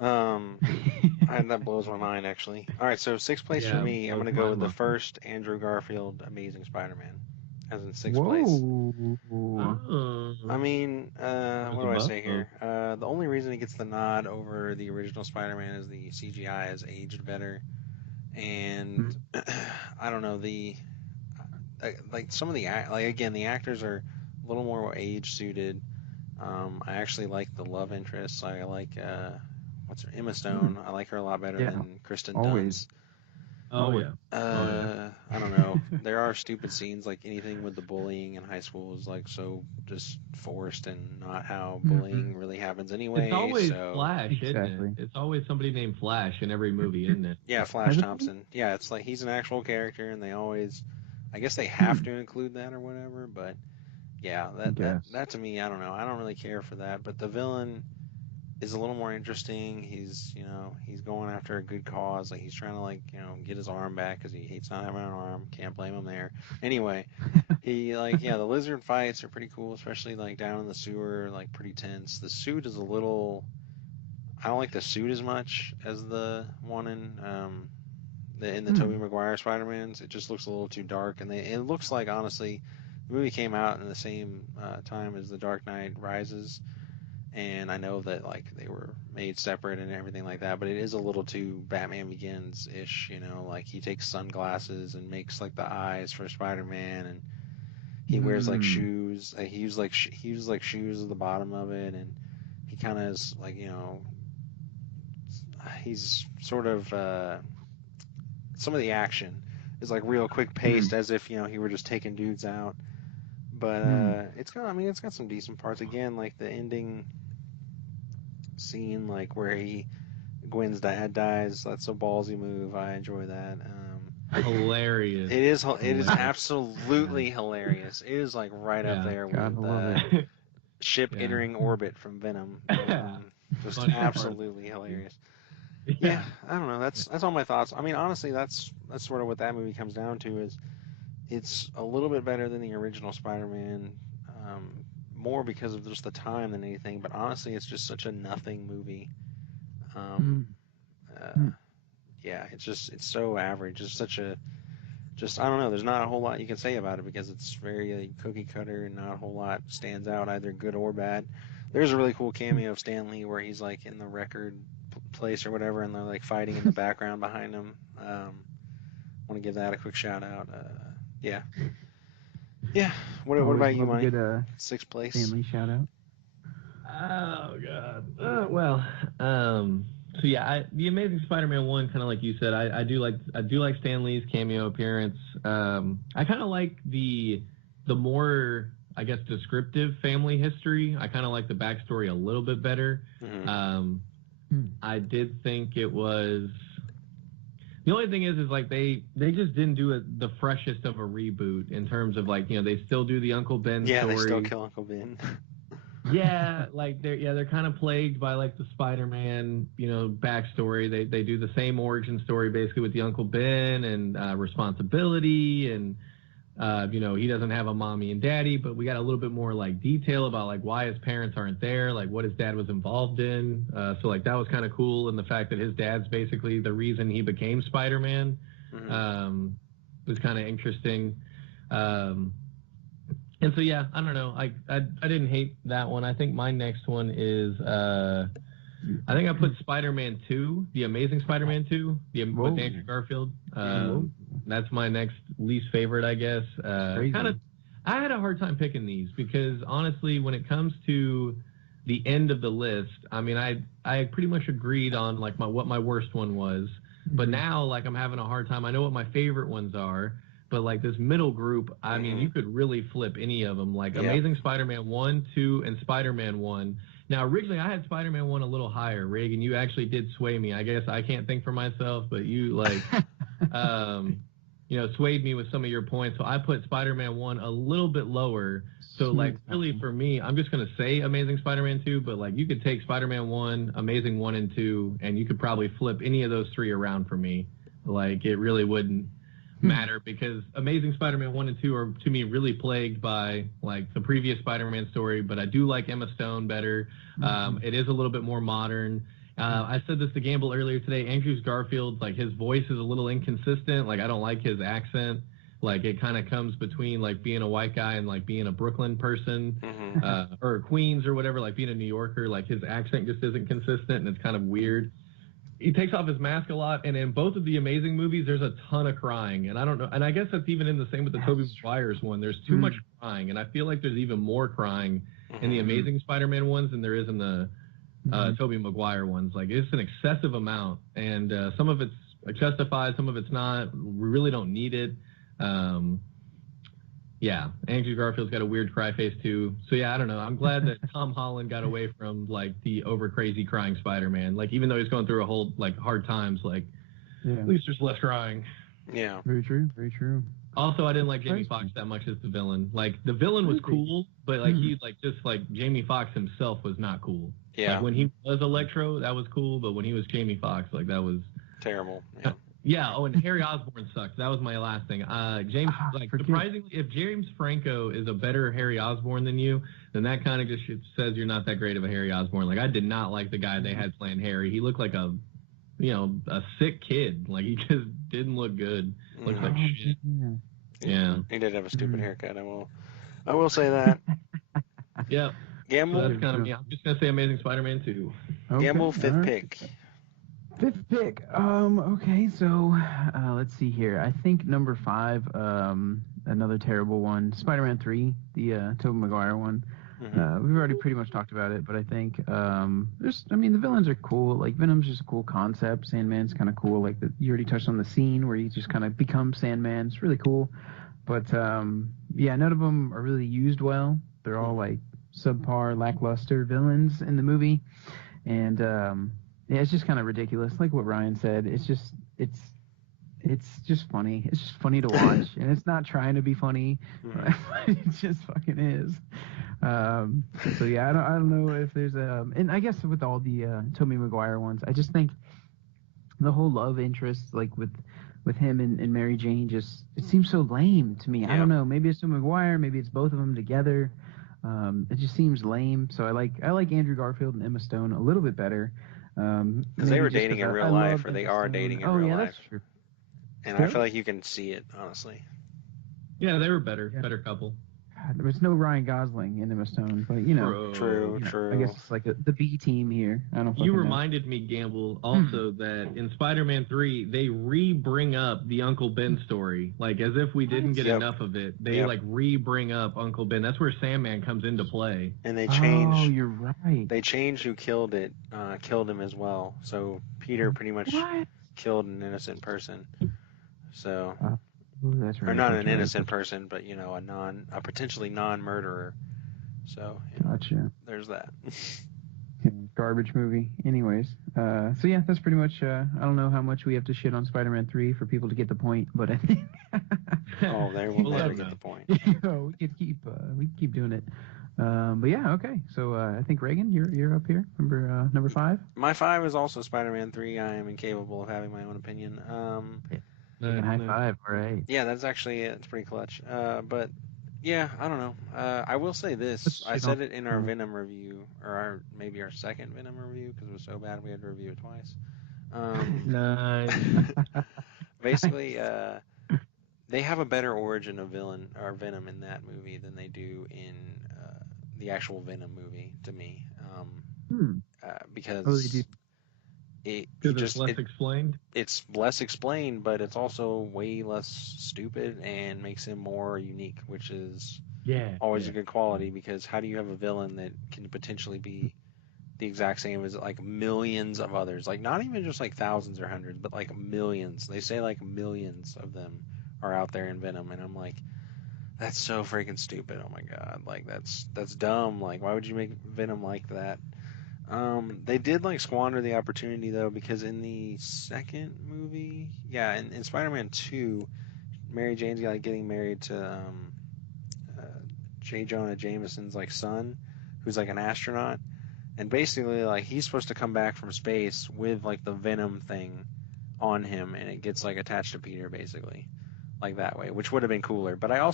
next? That blows my mind actually. All right, so 6th place for Yeah, me. I'm blows gonna go my with the mind. first Andrew Garfield Amazing Spider-Man, as in 6th Whoa. place. Oh. I mean, It what was do I above say here? The only reason he gets the nod over the original Spider-Man is the CGI has aged better, and I don't know like some of the the actors are a little more age suited. I actually like the love interest. I like what's her Emma Stone. I like her a lot better Yeah, than Kristen always. Dunst. Oh yeah. I don't know. There are stupid scenes, like anything with the bullying in high school is like so just forced and not how bullying really happens anyway. It's always so Flash, isn't Exactly. it? It's always somebody named Flash in every movie, isn't it? yeah, Flash Thompson. Yeah, it's like he's an actual character, and they always, I guess they have to include that or whatever. But yeah, that to me, I don't know. I don't really care for that. But the villain is a little more interesting. He's he's going after a good cause. Like he's trying to get his arm back because he hates not having an arm. Can't blame him there. Anyway, he the lizard fights are pretty cool, especially like down in the sewer, like pretty tense. The suit is a little. I don't like the suit as much as the one in the Tobey Maguire Spider-Mans. It just looks a little too dark, and it looks like honestly, the movie came out in the same time as The Dark Knight Rises. And I know that like they were made separate and everything like that, but it is a little too Batman Begins-ish, you know, like he takes sunglasses and makes like the eyes for Spider-Man, and he wears like shoes. He uses like shoes at the bottom of it, and he kind of is like, you know, he's sort of some of the action is like real quick paced, as if, you know, he were just taking dudes out. But it's got some decent parts. Again, like the ending scene, like where Gwen's dad dies. That's a ballsy move. I enjoy that. Hilarious. It is absolutely hilarious. It is like right up there with ship entering orbit from Venom. Just absolutely hilarious. Yeah, I don't know. That's all my thoughts. I mean, honestly, that's sort of what that movie comes down to. Is it's a little bit better than the original Spider-Man, more because of just the time than anything. But honestly, it's just such a nothing movie. Yeah, it's so average. It's such a I don't know. There's not a whole lot you can say about it because it's very cookie cutter and not a whole lot stands out, either good or bad. There's a really cool cameo of Stan Lee where he's like in the record place or whatever, and they're like fighting in the background behind him. Want to give that a quick shout out. Yeah. What about you, Mike? Sixth place. Stan Lee shout out. Oh God. So yeah, the Amazing Spider-Man 1, kind of like you said, I do like Stan Lee's cameo appearance. I kind of like the more, I guess, descriptive family history. I kind of like the backstory a little bit better. I did think it was. The only thing is like they just didn't do the freshest of a reboot in terms of, like, you know, they still do the Uncle Ben story. Yeah, they still kill Uncle Ben. Yeah, like they're kind of plagued by like the Spider-Man, you know, backstory. They do the same origin story basically with the Uncle Ben and responsibility, and you know, he doesn't have a mommy and daddy, but we got a little bit more like detail about like why his parents aren't there, like what his dad was involved in. So like that was kind of cool, and the fact that his dad's basically the reason he became Spider-Man was kind of interesting. And so, yeah, I don't know. I didn't hate that one. I think my next one is, I think I put Spider-Man 2, The Amazing Spider-Man 2, with Andrew Garfield. That's my next least favorite, I guess. I had a hard time picking these because, honestly, when it comes to the end of the list, I mean, I pretty much agreed on like what my worst one was. But now, like, I'm having a hard time. I know what my favorite ones are. But like this middle group, I mean, you could really flip any of them. Like Amazing Spider-Man 1, 2, and Spider-Man 1. Now, originally I had Spider-Man 1 a little higher. Reagan, you actually did sway me. I guess I can't think for myself, but you like, you know, swayed me with some of your points. So I put Spider-Man 1 a little bit lower. So like really for me, I'm just gonna say Amazing Spider-Man 2, but like you could take Spider-Man 1, Amazing 1 and 2, and you could probably flip any of those three around for me. Like it really wouldn't matter because Amazing Spider-Man 1 and 2 are to me really plagued by like the previous Spider-Man story, but I do like Emma Stone better. It is a little bit more modern. I said this to Gamble earlier today. Andrew Garfield, like his voice is a little inconsistent. Like I don't like his accent. Like it kind of comes between like being a white guy and like being a Brooklyn person or Queens or whatever, like being a New Yorker. Like his accent just isn't consistent and it's kind of weird. He takes off his mask a lot, and in both of the Amazing movies, there's a ton of crying, and I don't know, and I guess that's even in the same with the Tobey Maguire's one. There's too much crying, and I feel like there's even more crying in the Amazing Spider-Man ones than there is in the Tobey Maguire ones. Like it's an excessive amount, and some of it's justified, some of it's not. We really don't need it. Yeah, Andrew Garfield's got a weird cry face too. So yeah, I don't know. I'm glad that Tom Holland got away from like the over crazy crying Spider-Man. Like even though he's going through a whole like hard times, like at least there's less crying. Yeah. Very true. Very true. Also, I didn't like Jamie Foxx that much as the villain. Like the villain was cool, but like he like just like Jamie Foxx himself was not cool. Yeah. Like when he was Electro, that was cool, but when he was Jamie Foxx, like that was terrible. Yeah. Yeah. Oh, and Harry Osborn sucked. That was my last thing. James, like surprisingly, if James Franco is a better Harry Osborn than you, then that kind of just says you're not that great of a Harry Osborn. Like I did not like the guy they had playing Harry. He looked like a sick kid. Like he just didn't look good. Looks like shit. Yeah. He did have a stupid haircut. I will say that. Yeah. Gamble. So that's kind of me. I'm just gonna say Amazing Spider-Man 2. Okay, Gamble, fifth all right. pick. Fifth pick. Okay, so let's see here. I think number 5, another terrible one, Spider-Man 3, the Tobey Maguire one. Mm-hmm. We've already pretty much talked about it, but I think the villains are cool. Like Venom's just a cool concept. Sandman's kind of cool. Like you already touched on the scene where he just kind of becomes Sandman. It's really cool. But yeah, none of them are really used well. They're all like subpar, lackluster villains in the movie, and yeah, it's just kind of ridiculous. Like what Ryan said, it's just funny. It's just funny to watch, and it's not trying to be funny. It just fucking is. So yeah, I don't know if there's and I guess with all the Tobey Maguire ones, I just think the whole love interest, like with him and Mary Jane, just it seems so lame to me. Yeah. I don't know. Maybe it's Tobey Maguire, maybe it's both of them together. It just seems lame. So I like Andrew Garfield and Emma Stone a little bit better. Because they were dating in real life, or they are dating in real life. That's true. And Still? I feel like you can see it, honestly. Yeah, they were better couple. God, there's no Ryan Gosling in Emma Stone, but you know. True. I guess it's like the B team here. I don't. You reminded me, Gamble, also that in Spider-Man 3 they re-bring up the Uncle Ben story, like as if we didn't get enough of it. They like re-bring up Uncle Ben. That's where Sandman comes into play. And they changed. Oh, you're right. They changed who killed him as well. So Peter pretty much killed an innocent person. So. Ooh, that's right. Or not an innocent person, but a potentially non-murderer. So gotcha. There's that. Garbage movie. Anyways, so yeah, that's pretty much. I don't know how much we have to shit on Spider-Man 3 for people to get the point, but I think. They will never get the point. We could keep doing it. But yeah, okay. So I think Reagan, you're up here. Number 5. My 5 is also Spider-Man 3. I am incapable of having my own opinion. High five, all right. Yeah, that's actually it's pretty clutch. But yeah, I don't know. I will say this. I said it in our Venom review, or maybe our second Venom review, because it was so bad we had to review it twice. Nice. Basically, they have a better origin of villain or Venom in that movie than they do in the actual Venom movie, to me. Because they do. It's less explained. It's less explained, but it's also way less stupid and makes him more unique, which is always a good quality. Because how do you have a villain that can potentially be the exact same as like millions of others? Like not even just like thousands or hundreds, but like millions. They say like millions of them are out there in Venom, and I'm like, that's so freaking stupid. Oh my god, like that's dumb. Like why would you make Venom like that? They did like squander the opportunity though, because in the second movie, in Spider-Man 2, Mary Jane's like getting married to J. Jonah Jameson's like son, who's like an astronaut, and basically like he's supposed to come back from space with like the Venom thing on him, and it gets like attached to Peter basically, like that way, which would have been cooler. But I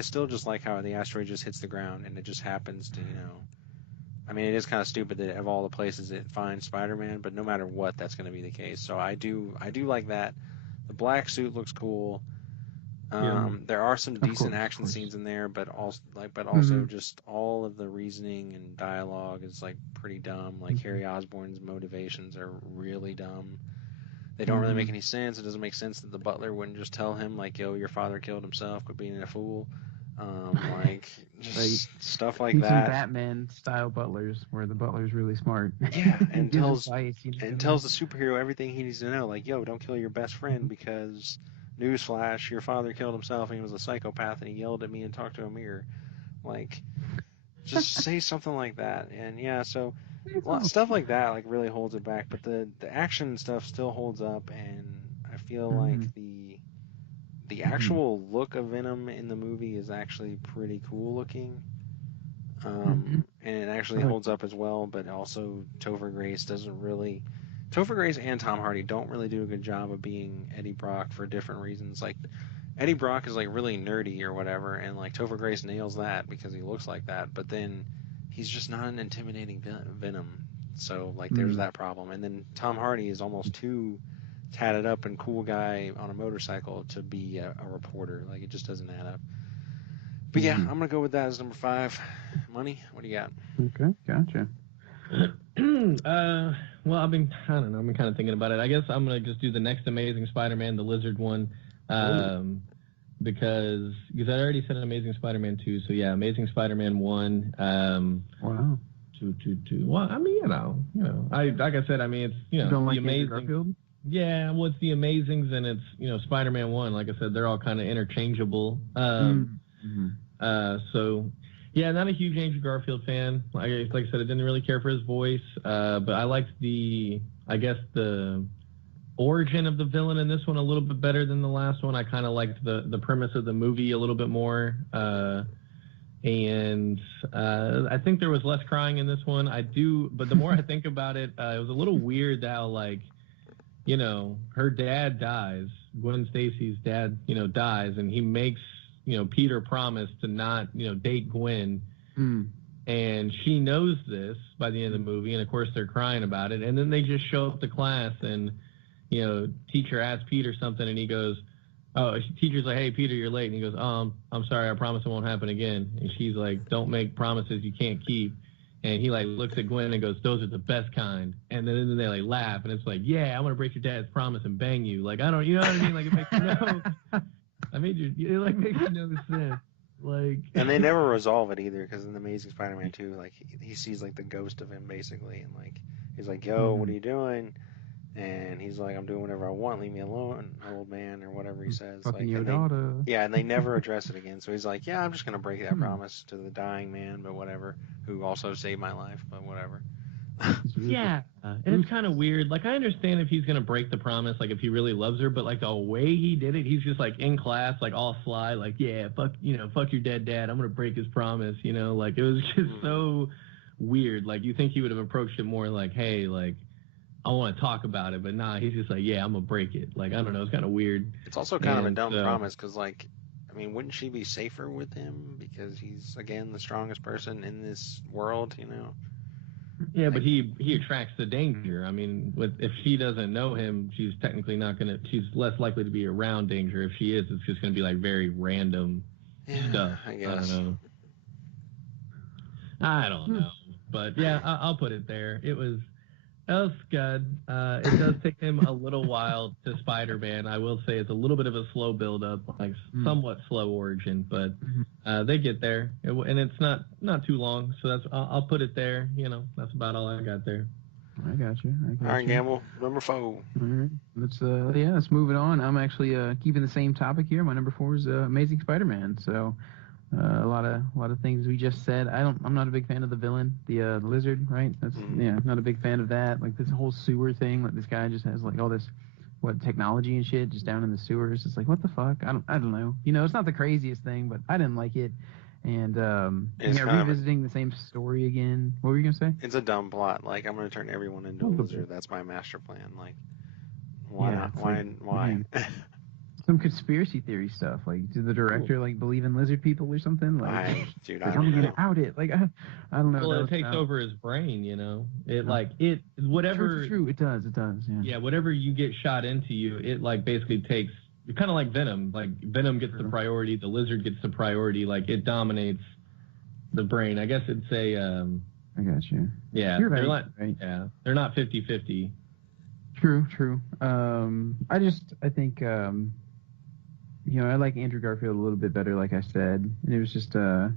still just like how the asteroid just hits the ground and it just happens to I mean, it is kind of stupid that of all the places it finds Spider-Man, but no matter what, that's going to be the case. So I do like that. The black suit looks cool. There are some decent action scenes in there, but also just all of the reasoning and dialogue is like pretty dumb. Like Harry Osborn's motivations are really dumb. They don't really make any sense. It doesn't make sense that the butler wouldn't just tell him like, "Yo, your father killed himself. Quit being a fool." Like just stuff like that. Some Batman style butlers where the butler's really smart. Yeah, and tells the superhero everything he needs to know. Like, yo, don't kill your best friend because, newsflash, your father killed himself and he was a psychopath and he yelled at me and talked to a mirror. Like, just say something like that. And yeah, so stuff like that like really holds it back. But the action stuff still holds up, and I feel like the actual look of Venom in the movie is actually pretty cool looking. And it actually holds up as well, but also Topher Grace and Tom Hardy don't really do a good job of being Eddie Brock for different reasons. Like, Eddie Brock is like really nerdy or whatever, and like Topher Grace nails that because he looks like that, but then he's just not an intimidating Venom. So like there's that problem. And then Tom Hardy is almost too tatted up and cool guy on a motorcycle to be a reporter. Like, it just doesn't add up. But yeah, I'm gonna go with that as number 5. Money, what do you got? Okay, gotcha. Well, I don't know. I've been kind of thinking about it. I guess I'm gonna just do the next Amazing Spider-Man, the Lizard one, because I already said Amazing Spider-Man 2. So yeah, Amazing Spider-Man 1. Wow. 2. Well, I mean, you know, like I said, I mean, it's You don't the like Amazing. Andrew Garfield? Yeah, well, it's the Amazings and it's Spider-Man 1. Like I said, they're all kind of interchangeable. So yeah, not a huge Andrew Garfield fan. Like I said, I didn't really care for his voice, but I liked the origin of the villain in this one a little bit better than the last one. I kind of liked the premise of the movie a little bit more. And I think there was less crying in this one. But the more I think about it, it was a little weird how, like, her dad dies. Gwen Stacy's dad, dies, and he makes, Peter promise to not, date Gwen. And she knows this by the end of the movie, and of course they're crying about it. And then they just show up to class, and, teacher asks Peter something, and he goes, teacher's like, "Hey, Peter, you're late." And he goes, I'm sorry, I promise it won't happen again. And she's like, "Don't make promises you can't keep." And he, like, looks at Gwen and goes, "Those are the best kind." And then they, like, laugh, and it's like, "Yeah, I'm going to break your dad's promise and bang you." Like, I don't, you know what I mean? Like, it makes it like makes no sense. Like, and they never resolve it either, because in the Amazing Spider-Man 2, like, he sees, like, the ghost of him, basically, and, like, he's like, "Yo, what are you doing?" And he's like, "I'm doing whatever I want, leave me alone, old man," or whatever he says. Fucking Like, your and daughter. and they never address it again. So he's like, "Yeah, I'm just gonna break that promise to the dying man, but whatever, who also saved my life, but whatever." Yeah, and it's kind of weird. Like, I understand if he's gonna break the promise, like if he really loves her, but like the way he did it, he's just like in class, like all sly, like, "Yeah, fuck your dead dad. I'm gonna break his promise." Like, it was just so weird. Like, you think he would have approached it more like, "Hey, like, I want to talk about it," but nah, he's just like, "Yeah, I'm gonna break it." Like, I don't know, it's kind of weird. It's also kind of a dumb promise, because, like, I mean, wouldn't she be safer with him because he's, again, the strongest person in this world? Yeah, but he attracts the danger. I mean, if she doesn't know him, she's technically not gonna. She's less likely to be around danger. If she is, it's just gonna be like very random stuff. I guess. I don't know. But yeah, I'll put it there. That was good. It does take him a little while to Spider-Man. I will say it's a little bit of a slow build-up, like somewhat slow origin, but they get there, and it's not too long. So I'll put it there. That's about all I got there. I got you. All right, Gamble, number 4. All right, let's move it on. I'm actually keeping the same topic here. My number 4 is Amazing Spider-Man. So. A lot of things we just said. I'm not a big fan of the villain, the lizard, right? That's not a big fan of that. Like, this whole sewer thing. Like, this guy just has like all this technology and shit just down in the sewers. It's like, what the fuck? I don't know. It's not the craziest thing, but I didn't like it. And revisiting the same story again. What were you gonna say? It's a dumb plot. Like, I'm gonna turn everyone into a lizard. That's my master plan. Like, why not? Why? Some conspiracy theory stuff. Like, did the director believe in lizard people or something? Like, dude, I'm gonna out it. Like, I don't know. Well, it takes over his brain. It whatever. True. It does. Yeah. Yeah, whatever you get shot into you, it like basically takes. Kind of like Venom. Like, Venom gets the priority. The lizard gets the priority. Like, it dominates the brain. I guess it'd say. I got you. Yeah, you're they're right. not. Yeah, they're not 50-50. True. I think. I like Andrew Garfield a little bit better, like I said. And it was just kind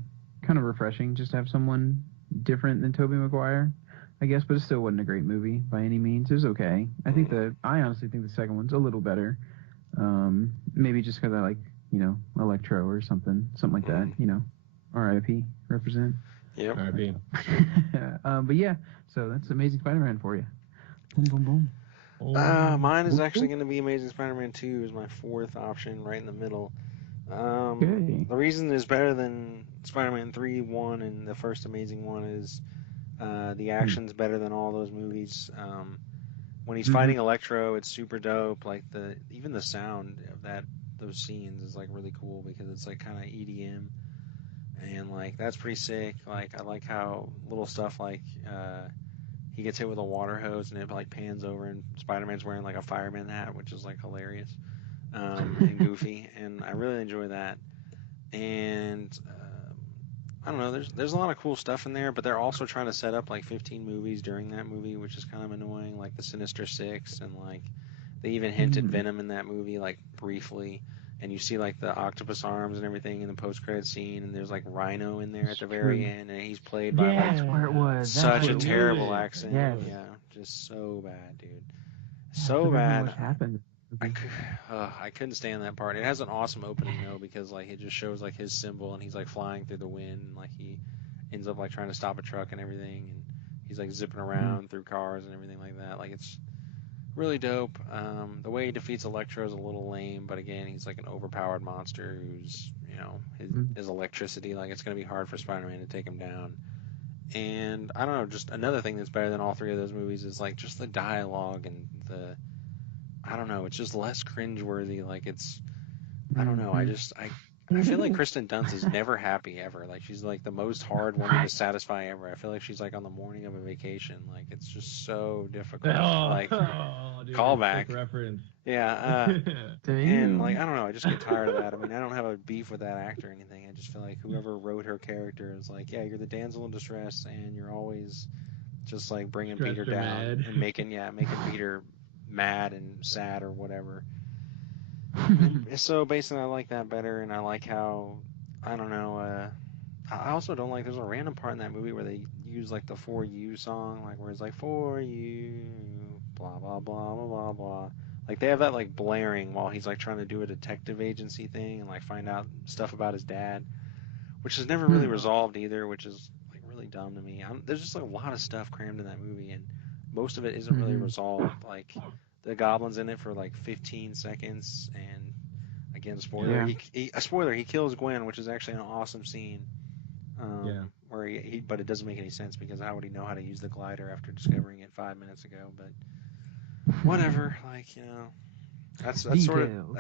of refreshing just to have someone different than Tobey Maguire, I guess. But it still wasn't a great movie by any means. It was okay. I honestly think the second one's a little better. Maybe just because I like, Electro or something like that. R.I.P. represent. Yep. R.I.P. But yeah, so that's Amazing Spider-Man for you. Boom, boom, boom. Mine is actually going to be Amazing Spider-Man 2 is my 4th option, right in the middle. The reason it's better than Spider-Man 3, 1, and the first Amazing one is the action's better than all those movies. When he's fighting Electro, it's super dope. Like, even the sound of those scenes is like really cool because it's like kind of EDM, and like that's pretty sick. Like, I like how little stuff like he gets hit with a water hose and it like pans over and Spider-Man's wearing like a fireman hat, which is like hilarious and goofy, and I really enjoy that. and I don't know. There's a lot of cool stuff in there, but they're also trying to set up like 15 movies during that movie, which is kind of annoying. Like the Sinister Six, and like they even hinted Venom in that movie, like briefly. And you see like the octopus arms and everything in the post-credit scene, and there's like Rhino in there at the very end, and he's played by That's like where it was. such a That's terrible accent. Yes. Yeah, just so bad, dude. I So remember bad. What happened? I couldn't stand that part. It has an awesome opening though, because like it just shows like his symbol, and he's like flying through the wind, and like he ends up like trying to stop a truck and everything, and he's like zipping around through cars and everything like that. Like it's really dope. The way he defeats Electro is a little lame, but again, he's like an overpowered monster who's, you know, his electricity. Like it's gonna be hard for Spider-Man to take him down. And I don't know, just another thing that's better than all three of those movies is like just the dialogue and I don't know, it's just less cringeworthy. Like it's, I don't know, I feel like Kristen Dunst is never happy ever. Like she's like the most hard woman to satisfy ever. I feel like she's like on the morning of a vacation. Like it's just so difficult. Like dude, callback reference. Yeah. And like I don't know, I just get tired of that. I mean, I don't have a beef with that actor or anything. I just feel like whoever wrote her character is like, yeah, you're the damsel in distress, and you're always just like bringing Stressed Peter or down mad. and making Peter mad and sad or whatever. So basically, I like that better, and I like how, I don't know, I also don't like, there's a random part in that movie where they use like the For You song, like where it's like, for you, blah, blah, blah, blah, blah, blah. Like they have that like blaring while he's like trying to do a detective agency thing and like find out stuff about his dad, which is never really resolved either, which is like really dumb to me. There's just like a lot of stuff crammed in that movie, and most of it isn't really resolved. Like the Goblin's in it for like 15 seconds, and again, spoiler. Yeah. He kills Gwen, which is actually an awesome scene. Where but it doesn't make any sense because how would he know how to use the glider after discovering it 5 minutes ago? But whatever, like, you know, that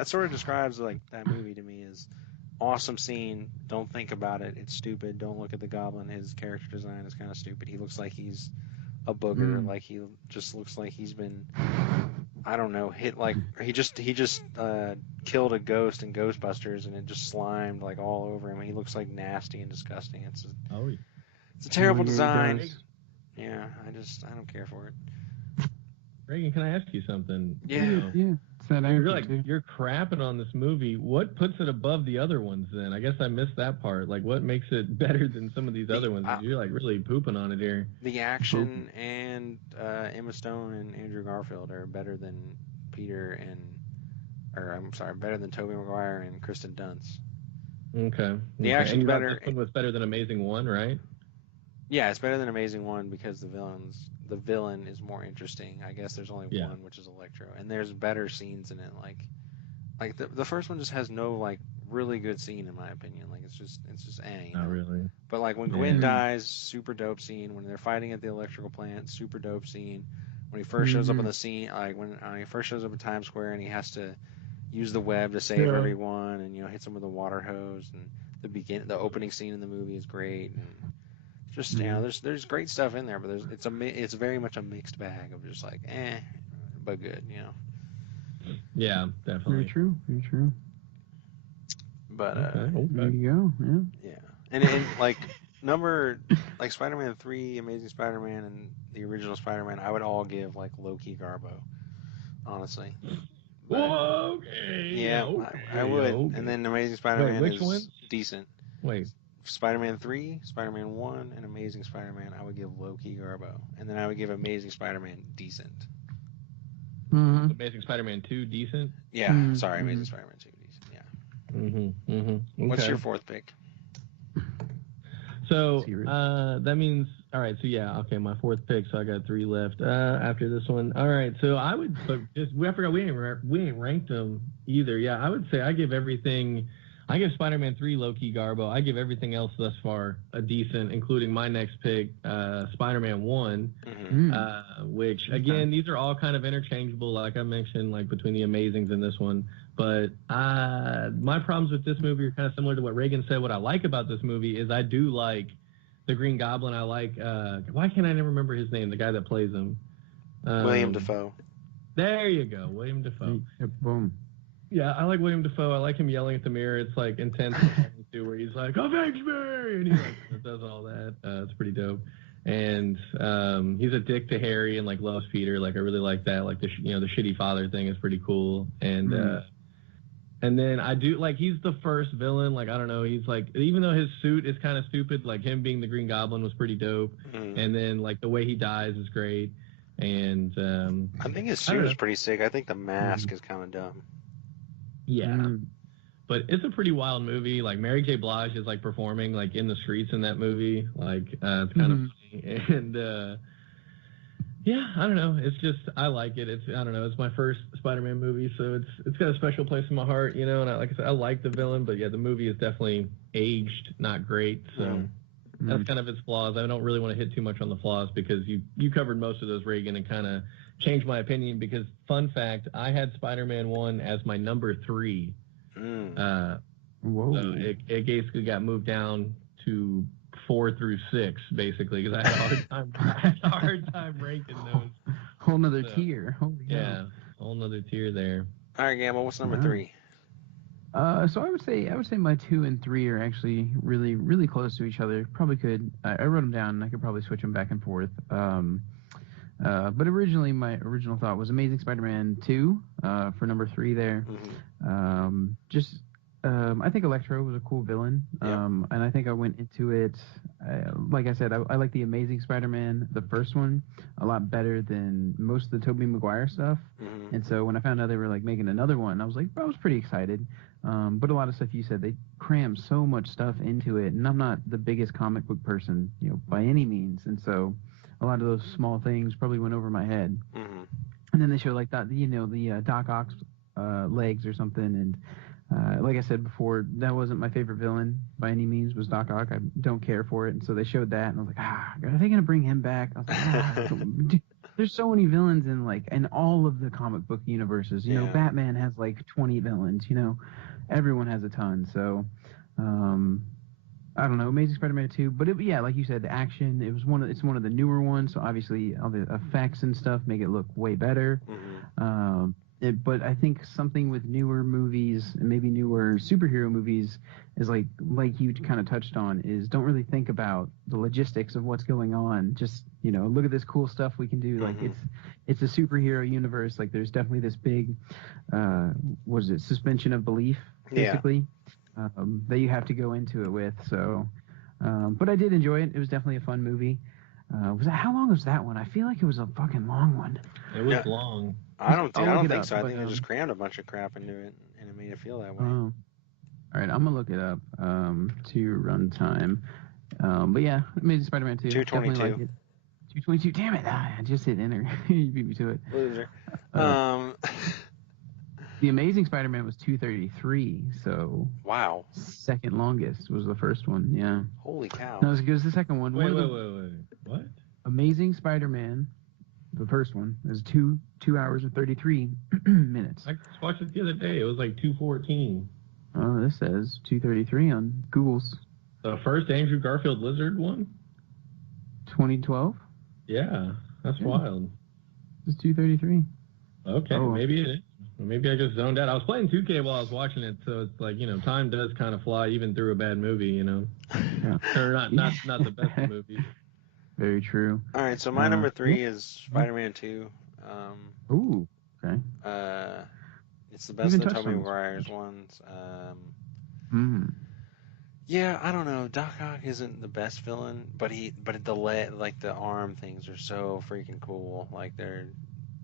sort of describes like that movie to me as awesome scene. Don't think about it. It's stupid. Don't look at the Goblin. His character design is kind of stupid. He looks like he's a booger. Like he just looks like he's been, I don't know, hit like he just killed a ghost in Ghostbusters, and it just slimed like all over him. He looks like nasty and disgusting. It's a terrible design. Yeah, I don't care for it. Reagan, can I ask you something? Yeah. You're crapping on this movie. What puts it above the other ones then? I guess I missed that part. Like, what makes it better than some of these other ones? You're like really pooping on it here. The action and Emma Stone and Andrew Garfield are better than better than Tobey Maguire and Kristen Dunst. Okay. The action's better. This one was better than Amazing One, right? Yeah, it's better than Amazing One because the villain is more interesting. I guess there's only one, which is Electro, and there's better scenes in it. Like the first one just has no like really good scene in my opinion. Like it's just Not really. But like when Gwen dies, super dope scene. When they're fighting at the electrical plant, super dope scene. When he first shows up on the scene, like when he first shows up at Times Square and he has to use the web to save everyone, and hits them with a water hose, and the opening scene in the movie is great. And just there's great stuff in there, but it's very much a mixed bag of just like but good, Yeah, definitely. Very true. But there you go. Yeah, and like like Spider-Man 3, Amazing Spider-Man, and the original Spider-Man, I would all give like low-key Garbo, honestly. But, okay. Yeah, okay, I would. Okay. And then Amazing Spider-Man which is one? decent. Wait. Spider-Man 3, Spider-Man 1, and Amazing Spider-Man, I would give low-key Garbo. And then I would give Amazing Spider-Man decent. Amazing Spider-Man 2 decent? Yeah, sorry, Amazing Spider-Man 2 decent, yeah. Okay. What's your fourth pick? So, that means, all right, so yeah, okay, my fourth pick, so I got 3 left after this one. All right, so I would put I forgot we ain't ranked them either. Yeah, I would say I give Spider-Man 3 low-key Garbo. I give everything else thus far a decent, including my next pick, Spider-Man 1, which, again, these are all kind of interchangeable, like I mentioned, like between the Amazings and this one. But my problems with this movie are kind of similar to what Reagan said. What I like about this movie is I do like the Green Goblin. I like, why can't I never remember his name, the guy that plays him? William Dafoe. There you go, William Dafoe. Boom. Yeah, I like William Dafoe. I like him yelling at the mirror. It's like intense too, where he's like, "Avenge me!" and he like does all that. It's pretty dope. And he's a dick to Harry and like loves Peter. Like I really like that. Like the the shitty father thing is pretty cool. And then I do like he's the first villain. Like I don't know, he's like even though his suit is kind of stupid, like him being the Green Goblin was pretty dope. And then like the way he dies is great. And I think his suit is pretty sick. I think the mask is kind of dumb. Yeah. But it's a pretty wild movie. Like Mary J. Blige is like performing like in the streets in that movie. Like it's kind of funny. And yeah, I don't know. It's just I like it. I don't know. It's my first Spider-Man movie, so it's got a special place in my heart, you know. And like I said, I like the villain, but yeah, the movie is definitely aged not great. So that's kind of its flaws. I don't really want to hit too much on the flaws because you covered most of those, Reagan, and kind of changed my opinion. Because fun fact, I had Spider-Man 1 as my number 3. Whoa. So it basically got moved down to 4 through 6, basically, because I had a hard time ranking those. Whole nother tier. Holy yeah, whole nother tier there. All right, Gamble, what's number 3? So I would say my 2 and 3 are actually really, really close to each other. Probably could. I wrote them down, and I could probably switch them back and forth. But originally, my original thought was Amazing Spider-Man 2 for number 3 there. I think Electro was a cool villain, and I think I went into it, like I said, I like the Amazing Spider-Man, the first one, a lot better than most of the Tobey Maguire stuff. And so when I found out they were like making another one, I was pretty excited. But a lot of stuff you said, they crammed so much stuff into it, and I'm not the biggest comic book person, by any means, and so a lot of those small things probably went over my head. And then they show like that, the Doc Ock's legs or something, and like I said before, that wasn't my favorite villain by any means, was Doc Ock. I don't care for it, and so they showed that, and I was like, are they gonna bring him back? I was like, dude, there's so many villains in all of the comic book universes. Batman has like 20 villains. Everyone has a ton. So, I don't know, Amazing Spider-Man 2, but like you said, the action. It's one of the newer ones, so obviously all the effects and stuff make it look way better. But I think something with newer movies and maybe newer superhero movies is like you kind of touched on, is don't really think about the logistics of what's going on. Just, look at this cool stuff we can do. Like it's a superhero universe. Like there's definitely this big, suspension of belief, basically, that you have to go into it with. So, but I did enjoy it. It was definitely a fun movie. How long was that one? I feel like it was a fucking long one. It was long. I don't think so. I think they just crammed a bunch of crap into it, and it made it feel that way. All right, I'm gonna look it up. To runtime. But yeah, Amazing Spider-Man 2. 222. Like it. 222. Damn it! I just hit enter. You beat me to it. Loser. The Amazing Spider-Man was 233. So. Wow. Second longest was the first one. Yeah. Holy cow. No, it was the second one. Wait. What? Amazing Spider-Man. The first one is 2 hours and 33 minutes. I just watched it the other day. It was like 2:14. Oh, this says 2:33 on Google's. The first Andrew Garfield Lizard one? 2012? Yeah, that's wild. It's 2:33. Okay, maybe it is. Maybe I just zoned out. I was playing 2K while I was watching it, so it's like, time does kind of fly even through a bad movie, Yeah. Or not the best of movies. Very true. All right, so my number 3 is Spider-Man 2. Ooh, okay. It's the best of the Tobey Maguire's ones. Yeah, I don't know. Doc Ock isn't the best villain, but the arm things are so freaking cool. Like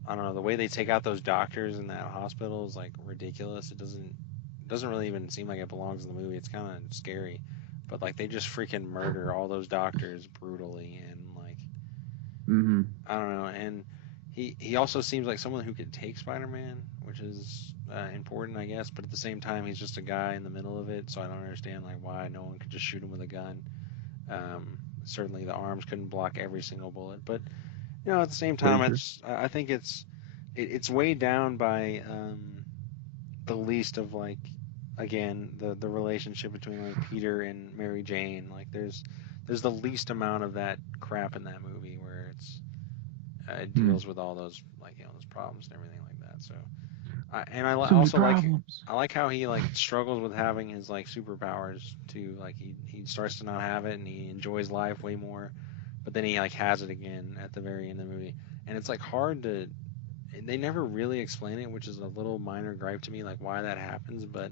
I don't know, the way they take out those doctors in that hospital is like ridiculous. It doesn't really even seem like it belongs in the movie. It's kind of scary. But like they just freaking murder all those doctors brutally, and like I don't know. And he also seems like someone who could take Spider-Man, which is important, I guess. But at the same time, he's just a guy in the middle of it, so I don't understand like why no one could just shoot him with a gun. Certainly the arms couldn't block every single bullet, but at the same time, I think it's weighed down by the least of like. Again, the relationship between like Peter and Mary Jane, like there's the least amount of that crap in that movie where it deals with all those those problems and everything like that. So And I So many also problems. I like how he like struggles with having his like superpowers too. Like he starts to not have it and he enjoys life way more, but then he like has it again at the very end of the movie. And it's like hard to they never really explain it, which is a little minor gripe to me, like why that happens. But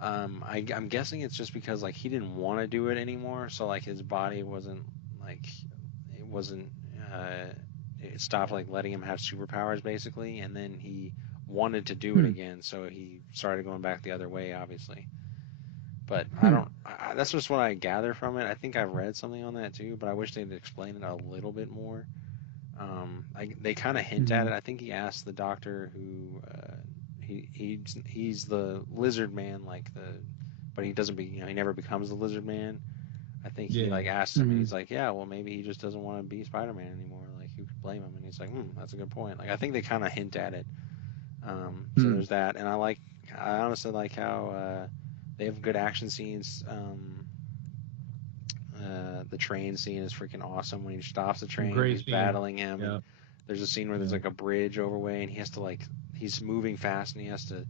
I'm guessing it's just because like he didn't want to do it anymore, so like his body wasn't like it wasn't it stopped like letting him have superpowers basically, and then he wanted to do it again, so he started going back the other way, obviously. But I don't. That's just what I gather from it. I think I've read something on that too, but I wish they'd explain it a little bit more. They kind of hint at it. I think he asked the doctor who he's the lizard man, like but he doesn't he never becomes the lizard man. I think he like asked him, and he's like, yeah, well maybe he just doesn't want to be Spider-Man anymore. Like who could blame him? And he's like, that's a good point. Like I think they kind of hint at it. So there's that, and I honestly like how they have good action scenes. The train scene is freaking awesome when he stops the train. Great he's scene. battling him. Yeah. And there's a scene where there's like a bridge overway, and he has to he's moving fast, and he has to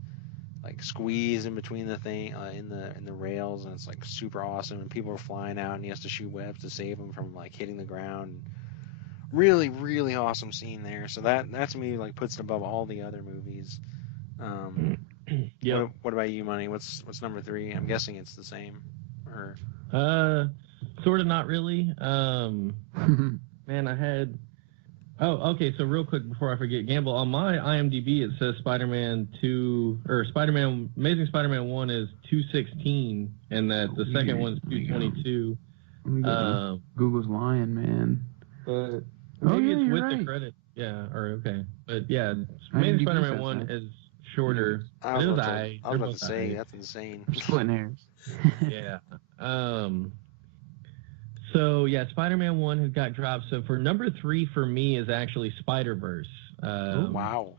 like squeeze in between the thing in the rails, and it's like super awesome. And people are flying out, and he has to shoot webs to save them from like hitting the ground. Really, really awesome scene there. So that to me like puts it above all the other movies. Yeah. What about you, Money? What's number 3? I'm guessing it's the same. Or sort of not really. Man, I had. Oh, okay. So real quick before I forget, Gamble, on my IMDb it says Spider-Man 2 or Amazing Spider-Man 1 is 216, and that the second one's 222. Google's lying, man. But maybe it's with right. the credit. Yeah. Or okay. But yeah, Amazing Spider-Man 1 is shorter. I was about to say that's insane. We're splitting hairs. Yeah. So yeah, Spider-Man 1 has got dropped. So for number 3 for me is actually Spider-Verse. Wow.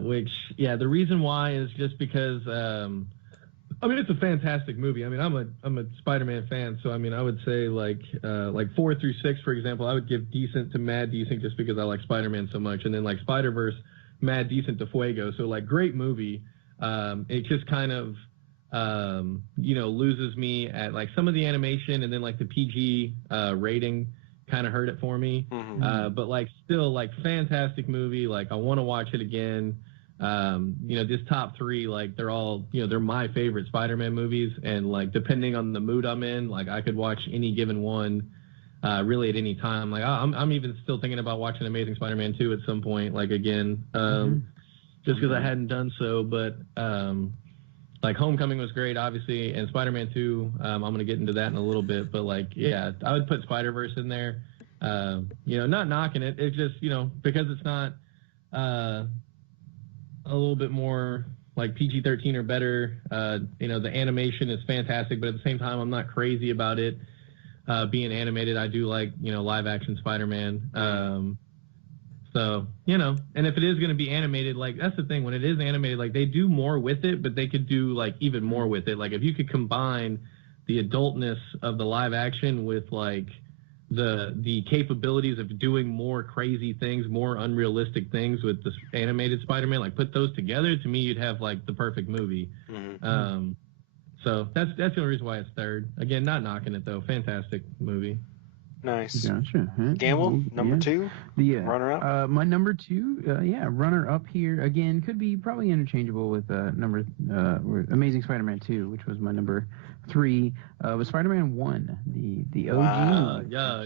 Which the reason why is just because I mean it's a fantastic movie. I mean I'm a Spider-Man fan, so I mean I would say like 4 through 6 for example, I would give decent to mad decent just because I like Spider-Man so much, and then like Spider-Verse mad decent to fuego. So like great movie. It just kind of loses me at like some of the animation, and then like the PG rating kind of hurt it for me. But like still like fantastic movie. Like I want to watch it again. This top 3, like they're all, they're my favorite Spider-Man movies, and like depending on the mood I'm in, like I could watch any given one really at any time. Like I'm even still thinking about watching Amazing Spider-Man 2 at some point, like again, just because I hadn't done so. But like Homecoming was great, obviously, and Spider-Man 2, I'm going to get into that in a little bit, but like, yeah, I would put Spider-Verse in there. Not knocking it. It's just, because it's not a little bit more like PG-13 or better, the animation is fantastic, but at the same time, I'm not crazy about it being animated. I do like, live action Spider-Man. So, and if it is going to be animated, like, that's the thing. When it is animated, like, they do more with it, but they could do, like, even more with it. Like, if you could combine the adultness of the live action with, like, the capabilities of doing more crazy things, more unrealistic things with the animated Spider-Man, like, put those together, to me, you'd have, like, the perfect movie. So that's the only reason why it's third. Again, not knocking it, though. Fantastic movie. Nice. Gotcha. Gamble, number 2? Runner up? My number 2, runner up here, again, could be probably interchangeable with Amazing Spider-Man 2, which was my number 3, was Spider-Man 1, the OG. Wow. Yeah.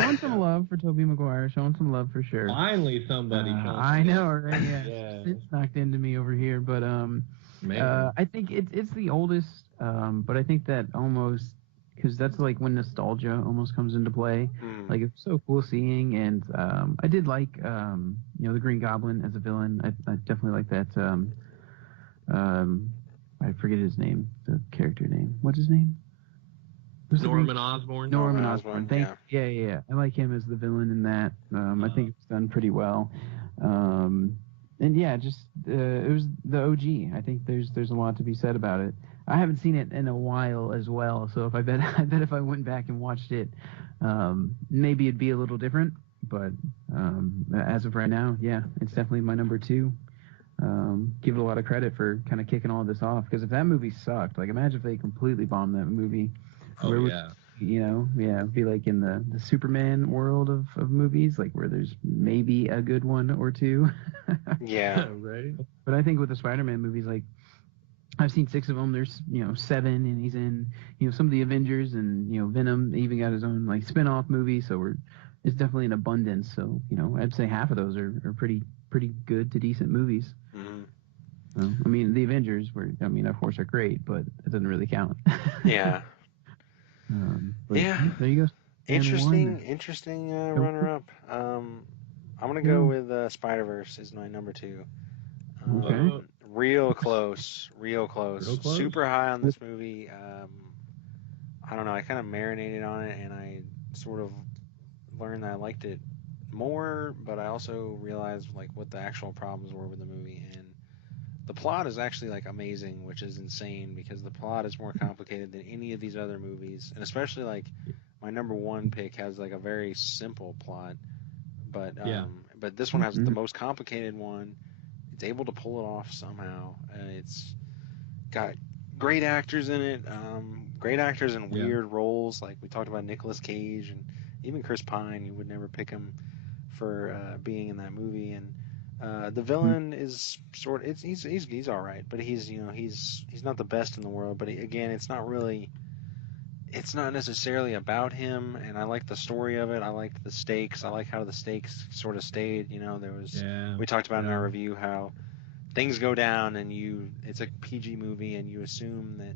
Showing some love for Tobey Maguire, showing some love for sure. Finally somebody. I know, right? Yeah. It's knocked into me over here, but I think it's the oldest, but I think that almost, because that's like when nostalgia almost comes into play. Like, it's so cool seeing, and I did like the Green Goblin as a villain. I definitely like that. I forget his name, the character name. What's his name? Norman Osborn. Norman Osborn. Yeah. I like him as the villain in that. I think it's done pretty well. And yeah, just it was the OG. I think there's a lot to be said about it. I haven't seen it in a while as well, so I bet if I went back and watched it, maybe it'd be a little different. But as of right now, yeah, it's definitely my number 2. Give it a lot of credit for kind of kicking all this off, because if that movie sucked, like imagine if they completely bombed that movie. Where would, it'd be like in the Superman world of movies, like where there's maybe a good one or two. Yeah. Right. But I think with the Spider-Man movies, like I've seen 6 of them. There's 7, and he's in some of the Avengers, and Venom. He even got his own like spin-off movie. So it's definitely an abundance. So I'd say half of those are pretty good to decent movies. Mm-hmm. I mean, the Avengers of course are great, but it doesn't really count. Yeah. Yeah. There you go. Interesting runner-up. I'm gonna go with Spider-Verse is my number 2. Okay. Real close. Super high on this movie. I don't know. I kind of marinated on it, and I sort of learned that I liked it more, but I also realized like what the actual problems were with the movie. And the plot is actually like amazing, which is insane because the plot is more complicated than any of these other movies, and especially like my number 1 pick has like a very simple plot, but this one has the most complicated one. It's able to pull it off somehow. It's got great actors in it, great actors in weird roles. Like we talked about Nicolas Cage and even Chris Pine. You would never pick him for being in that movie. And the villain is he's all right, but he's not the best in the world. But again, it's not necessarily about him, and I like the story of it. I like the stakes. I like how the stakes sort of stayed. We talked about in our review how things go down, and it's a PG movie, and you assume that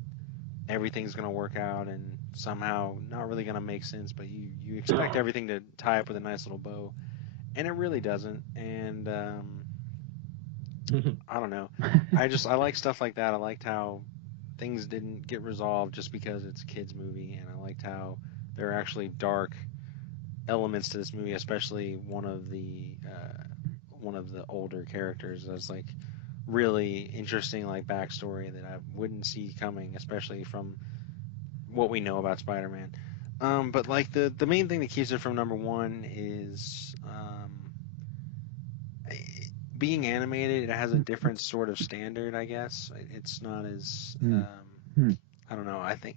everything's going to work out, and somehow not really going to make sense, but you expect everything to tie up with a nice little bow, and it really doesn't. And I don't know. I like stuff like that. I liked how things didn't get resolved just because it's a kids movie, and I liked how there are actually dark elements to this movie, especially one of the older characters. That's like really interesting, like backstory that I wouldn't see coming, especially from what we know about Spider-Man. But like the main thing that keeps it from number 1 is being animated. It has a different sort of standard, I guess. It's not as I don't know. I think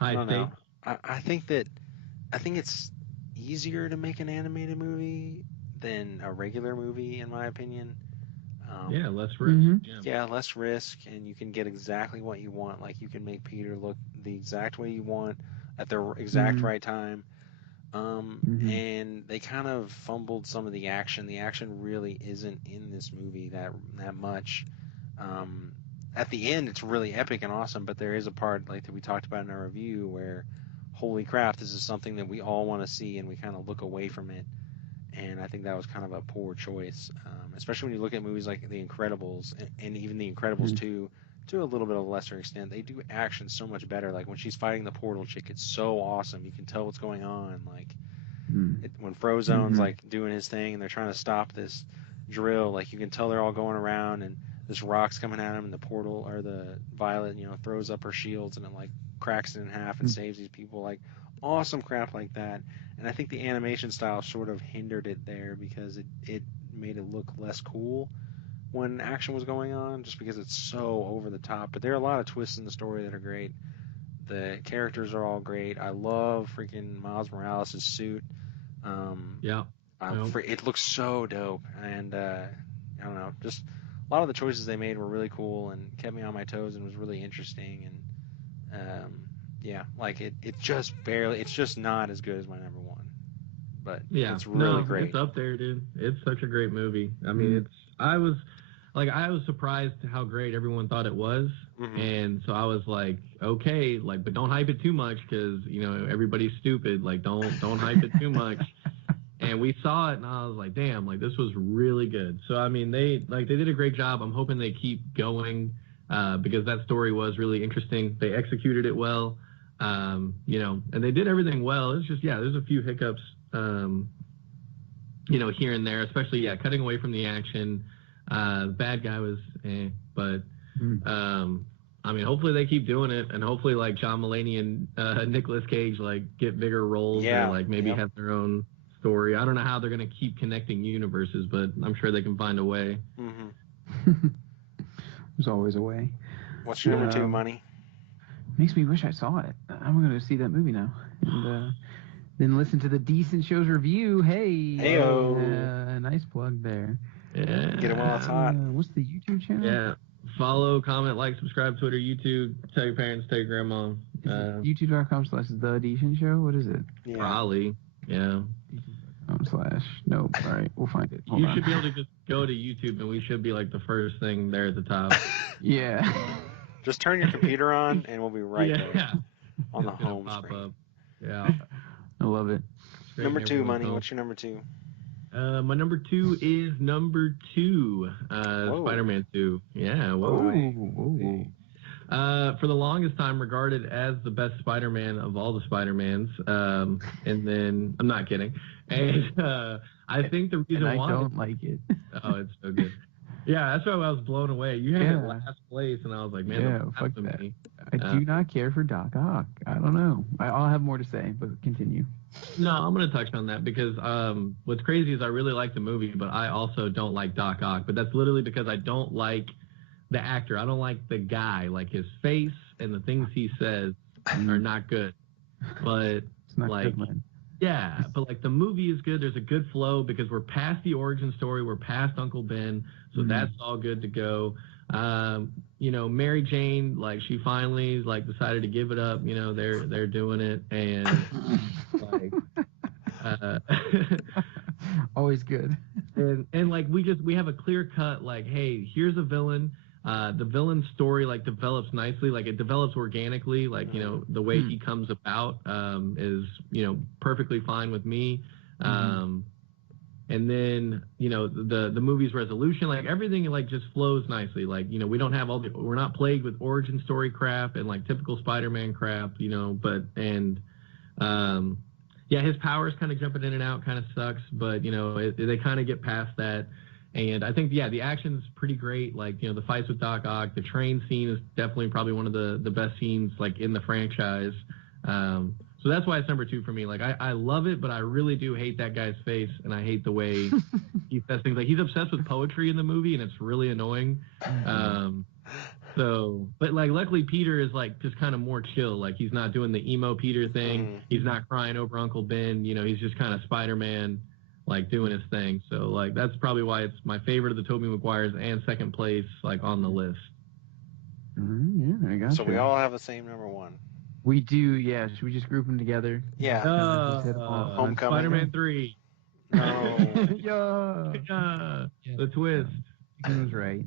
I think it's easier to make an animated movie than a regular movie, in my opinion. Less risk. Yeah, less risk, and you can get exactly what you want. Like you can make Peter look the exact way you want at the exact right time. And they kind of fumbled some of the action. The action really isn't in this movie that much. At the end, it's really epic and awesome, but there is a part like that we talked about in our review where, holy crap, this is something that we all want to see, and we kind of look away from it. And I think that was kind of a poor choice, especially when you look at movies like The Incredibles and even The Incredibles 2, to a little bit of a lesser extent. They do action so much better. Like when she's fighting the portal chick, it's so awesome. You can tell what's going on. Like when Frozone's like doing his thing and they're trying to stop this drill, like you can tell they're all going around and this rock's coming at him, and the portal or the Violet, throws up her shields and it like cracks it in half and saves these people. Like awesome crap like that. And I think the animation style sort of hindered it there because it made it look less cool when action was going on, just because it's so over the top. But there are a lot of twists in the story that are great. The characters are all great. I love freaking Miles Morales' suit. It looks so dope. And I don't know, just a lot of the choices they made were really cool and kept me on my toes and was really interesting. And it's just not as good as my number 1. But it's really great. It's up there, dude. It's such a great movie. I mean, I was surprised how great everyone thought it was, and so I was like, okay, like, but don't hype it too much because everybody's stupid. Like, don't hype it too much. And we saw it, and I was like, damn, like this was really good. So I mean, they did a great job. I'm hoping they keep going because that story was really interesting. They executed it well, and they did everything well. It's just there's a few hiccups, here and there, especially cutting away from the action. The bad guy was but I mean, hopefully they keep doing it, and hopefully like John Mulaney and Nicolas Cage like get bigger roles or like maybe have their own story. I don't know how they're going to keep connecting universes, but I'm sure they can find a way. Mm-hmm. There's always a way. What's your number 2, Money? Makes me wish I saw it. I'm going to see that movie now. And then listen to the Decent Shows review. Hey. Heyo. Nice plug there. Yeah. Get it while it's hot. What's the YouTube channel? Yeah. Follow, comment, like, subscribe, Twitter, YouTube. Tell your parents, tell your grandma. YouTube.com/The Decent Show? What is it? Yeah. Probably. Yeah. Nope. All right, we'll find it. Hold You on. should be able to just go to YouTube, and we should be like the first thing there at the top. Yeah. Just turn your computer on, and we'll be right yeah. there on the It's gonna home pop screen. up. Yeah. I love it. Straight Number in 2, everyone's Money. home. What's your number 2? My number 2 is number 2. Spider-Man 2. Yeah. Whoa. Ooh. For the longest time, regarded as the best Spider-Man of all the Spider-Mans. And then I'm not kidding. And I think the reason And I why don't like it. Oh, it's so good. Yeah, that's why I was blown away. You had it Yeah. last place, and I was like, man, Yeah, that's fuck blasphemy. that. I do not care for Doc Ock. I don't know. I'll have more to say, but continue. No, I'm going to touch on that because what's crazy is I really like the movie, but I also don't like Doc Ock. But that's literally because I don't like the actor. I don't like the guy. Like his face and the things he says are not good. But It's not like, good, man. yeah, but like the movie is good. There's a good flow because we're past the origin story. We're past Uncle Ben, so that's all good to go. You know, Mary Jane, like she finally like decided to give it up. You know, they're doing it, and like, Always good. and like we have a clear cut like, hey, here's a villain. The villain story like develops nicely, like it develops organically, like, you know, the way he comes about is, you know, perfectly fine with me. And then, you know, the movie's resolution, like everything like just flows nicely. Like, you know, we're not plagued with origin story crap and like typical Spider-Man crap, you know, yeah, his powers kind of jumping in and out kind of sucks, but you know, they kind of get past that. And I think, yeah, the action's pretty great. Like, you know, the fights with Doc Ock, the train scene is definitely probably one of the best scenes, like, in the franchise. So that's why it's number 2 for me. Like, I love it, but I really do hate that guy's face, and I hate the way he says things. Like, he's obsessed with poetry in the movie, and it's really annoying. But, like, luckily Peter is, like, just kind of more chill. Like, he's not doing the emo Peter thing. He's not crying over Uncle Ben. You know, he's just kind of Spider-Man, like doing his thing. So like that's probably why it's my favorite of the Tobey Maguires and second place like on the list. Yeah, I got So we all have the same number 1. We do, yeah. Should we just group them together? Yeah. Homecoming. Spider-Man 3. No. The twist. He was right.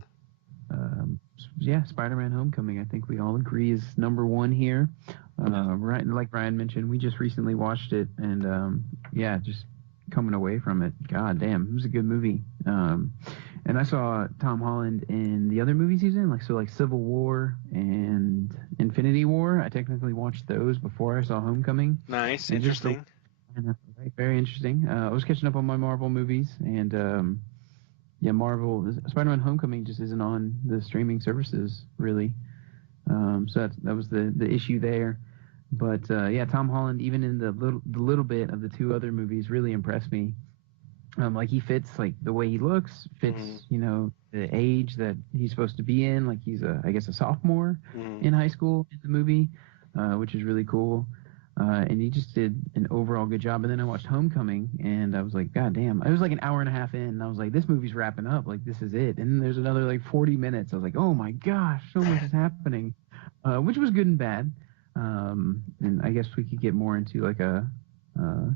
Yeah, Spider-Man Homecoming, I think we all agree is number 1 here. Right, like Ryan mentioned, we just recently watched it, and yeah, just coming away from it. God damn, it was a good movie. And I saw Tom Holland in the other movies he's in, like Civil War and Infinity War. I technically watched those before I saw Homecoming. Nice, And just interesting. very interesting. I was catching up on my Marvel movies, and yeah, Marvel Spider-Man Homecoming just isn't on the streaming services really. So that was the issue there. But yeah, Tom Holland, even in the little bit of the 2 other movies, really impressed me. Like he fits, like the way he looks, fits, you know, the age that he's supposed to be in. Like he's I guess a sophomore in high school in the movie, which is really cool. And he just did an overall good job. And then I watched Homecoming, and I was like, God damn! I was like an hour and a half in, and I was like, this movie's wrapping up. Like this is it. And then there's another like 40 minutes. I was like, oh my gosh, so much is happening, which was good and bad. And I guess we could get more into like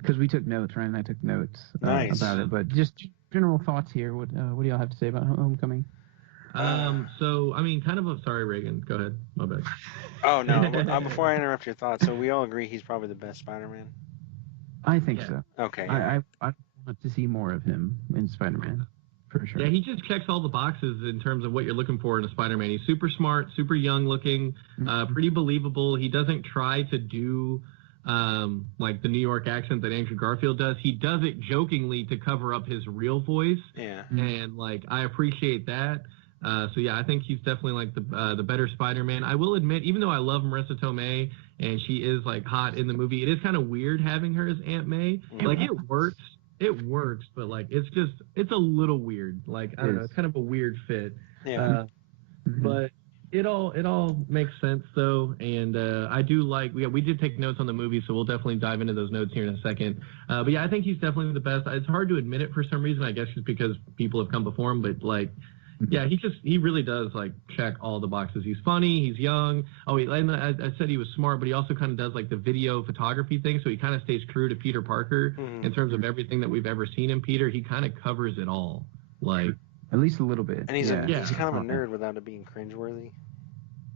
because we took notes, Ryan and I took notes about it, but just general thoughts here. What do y'all have to say about Homecoming? So I mean, kind of. Sorry, Reagan. Go ahead. My bad. Oh no! Before I interrupt your thoughts, so we all agree he's probably the best Spider-Man. I think so. Okay. I want to see more of him in Spider-Man. For sure. Yeah, he just checks all the boxes in terms of what you're looking for in a Spider-Man. He's super smart, super young looking, pretty believable. He doesn't try to do like the New York accent that Andrew Garfield does. He does it jokingly to cover up his real voice. Yeah. And like I appreciate that. So yeah, I think he's definitely like the better Spider-Man. I will admit, even though I love Marissa Tomei and she is like hot in the movie, it is kind of weird having her as Aunt May. Like it works it works, but like it's a little weird. Like I don't know, it's kind of a weird fit. Yeah. But it all makes sense though, and I do like we did take notes on the movie, so we'll definitely dive into those notes here in a second. But yeah, I think he's definitely the best. It's hard to admit it for some reason, I guess just because people have come before him, but like yeah, he really does like check all the boxes. He's funny, he's young. Oh, and I said he was smart, but he also kind of does like the video photography thing, so he kind of stays true to Peter Parker in terms of everything that we've ever seen in Peter. He kind of covers it all, like at least a little bit. And he's kind of a nerd without it being cringeworthy.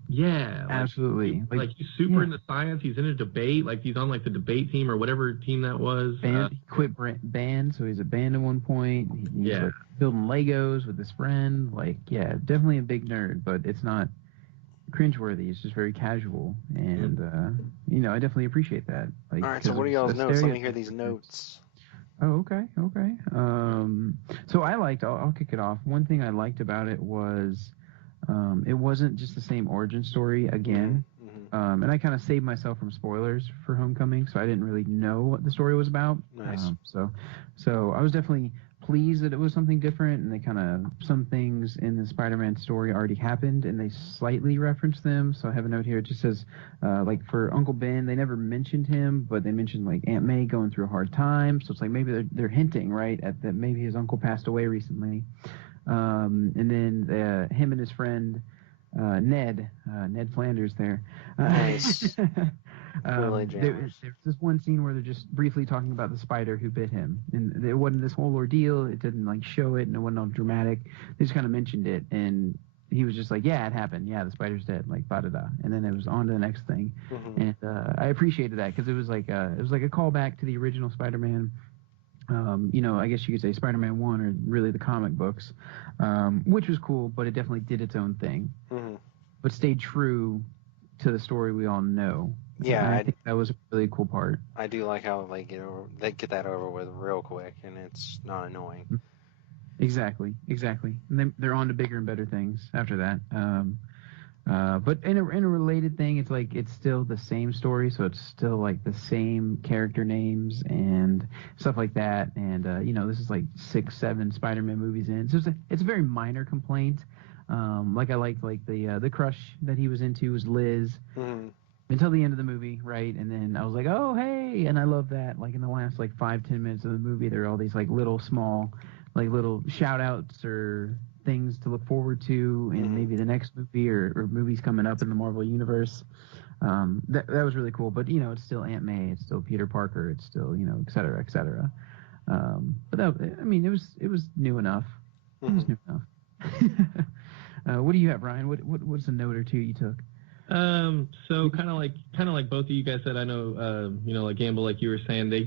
Yeah, like, absolutely. Like he's super into science. He's in a debate. Like he's on like the debate team or whatever team that was. He quit band, so he's a band at one point. He's like building Legos with his friend. Like definitely a big nerd, but it's not cringeworthy. It's just very casual, and I definitely appreciate that. Like, all right, so what are y'all's notes? Let me hear these notes. Oh, okay. So I'll kick it off. One thing I liked about it was it wasn't just the same origin story again. And I kind of saved myself from spoilers for Homecoming, so I didn't really know what the story was about. Nice. So I was definitely pleased that it was something different, and they kind of, some things in the Spider-Man story already happened, and they slightly referenced them. So I have a note here. It just says, like for Uncle Ben, they never mentioned him, but they mentioned like Aunt May going through a hard time. So it's like maybe they're hinting, right, at that maybe his uncle passed away recently. And then him and his friend Ned Flanders there. Nice. There's this one scene where they're just briefly talking about the spider who bit him, and it wasn't this whole ordeal. It didn't like show it, and it wasn't all dramatic. They just kind of mentioned it, and he was just like, "Yeah, it happened. Yeah, the spider's dead." Like, da da da, and then it was on to the next thing. And I appreciated that because it was like a callback to the original Spider-Man. I guess you could say Spider-Man 1 or really the comic books, which was cool, but it definitely did its own thing, but stayed true to the story we all know. Yeah, I think that was a really cool part. I do like how they get that over with real quick, and it's not annoying. Exactly. And then they're on to bigger and better things after that. But in a related thing, it's like it's still the same story, so it's still like the same character names and stuff like that. And this is like 6-7 Spider-Man movies in, so it's a very minor complaint. Like I liked like the crush that he was into was Liz until the end of the movie, right? And then I was like, oh hey, and I love that. Like in the last like 5-10 minutes of the movie, there are all these like little small, like little shout outs or things to look forward to in maybe the next movie or movies coming up in the Marvel universe. That was really cool. But it's still Aunt May, it's still Peter Parker, it's still et cetera, et cetera. But it was new enough. It was new enough. What do you have, Ryan? What's a note or two you took? So kind of like both of you guys said, I know, like Gamble, like you were saying, they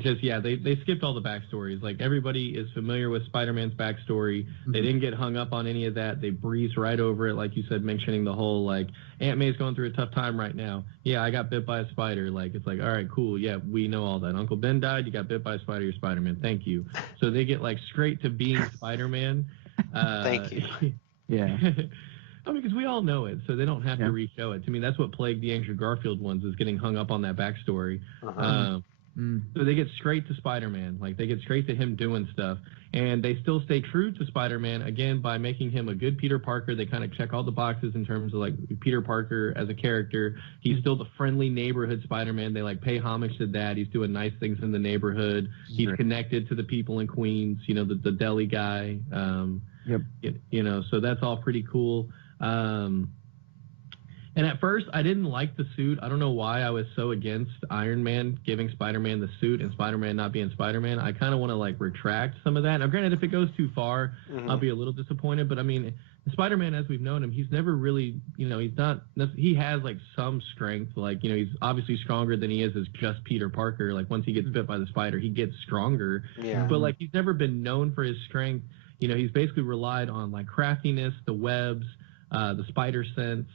skipped all the backstories. Like everybody is familiar with Spider-Man's backstory. They didn't get hung up on any of that. They breezed right over it, like you said, mentioning the whole like Aunt May's going through a tough time right now. Yeah, I got bit by a spider. Like it's like, all right, cool. Yeah, we know all that. Uncle Ben died. You got bit by a spider. You're Spider-Man. Thank you. So they get like straight to being Spider-Man. Thank you. Yeah. I mean, because we all know it, so they don't have to re-show it. To me, that's what plagued the Andrew Garfield ones, is getting hung up on that backstory. So they get straight to Spider-Man. Like, they get straight to him doing stuff. And they still stay true to Spider-Man, again, by making him a good Peter Parker. They kind of check all the boxes in terms of, like, Peter Parker as a character. He's still the friendly neighborhood Spider-Man. They, like, pay homage to that. He's doing nice things in the neighborhood. He's connected to the people in Queens, the deli guy. So that's all pretty cool. And at first, I didn't like the suit. I don't know why I was so against Iron Man giving Spider-Man the suit and Spider-Man not being Spider-Man. I kind of want to, like, retract some of that. Now, granted, if it goes too far, I'll be a little disappointed. But, I mean, Spider-Man, as we've known him, he's never really, he's not – he has, like, some strength. Like, he's obviously stronger than he is as just Peter Parker. Like, once he gets bit by the spider, he gets stronger. Yeah. But, like, he's never been known for his strength. He's basically relied on, like, craftiness, the webs, the spider sense,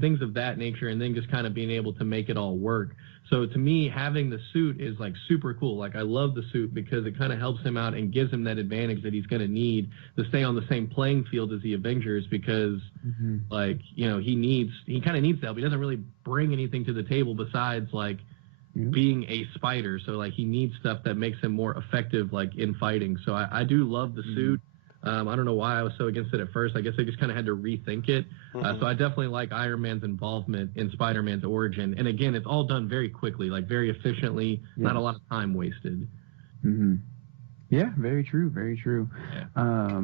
things of that nature, and then just kind of being able to make it all work. So to me, having the suit is like super cool. Like I love the suit because it kind of helps him out and gives him that advantage that he's going to need to stay on the same playing field as the Avengers because he kind of needs that, but he doesn't really bring anything to the table besides like being a spider. So like he needs stuff that makes him more effective, like in fighting. So I do love the suit. I don't know why I was so against it at first. I guess they just kind of had to rethink it. So I definitely like Iron Man's involvement in Spider-Man's origin. And again, it's all done very quickly, like very efficiently, not a lot of time wasted. Yeah, very true, very true. Yeah.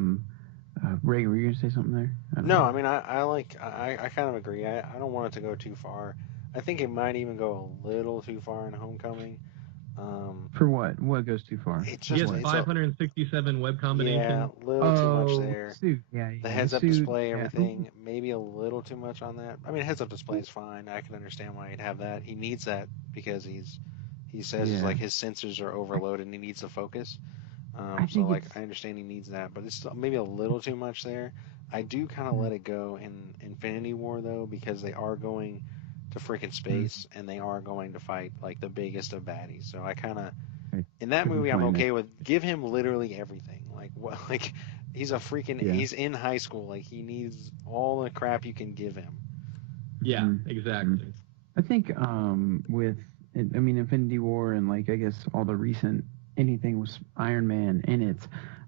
Ray, were you gonna say something there? No, I mean I kind of agree. I don't want it to go too far. I think it might even go a little too far in Homecoming. For what? What goes too far? It's He just has 567 web combinations. Yeah, a little too much there. Suit. Yeah, The heads-up display, yeah. everything, maybe a little too much on that. I mean, heads-up display is fine. I can understand why he'd have that. He needs that because he says like his sensors are overloaded and he needs to focus. So like I understand he needs that, but it's maybe a little too much there. I do kind of let it go in Infinity War though, because they are going to freaking space and they are going to fight like the biggest of baddies. So I kind of in that movie I'm okay with give him literally everything. Like what like he's a freaking he's in high school. Like he needs all the crap you can give him. Yeah, exactly. I think with Infinity War and like I guess all the recent anything with Iron Man in it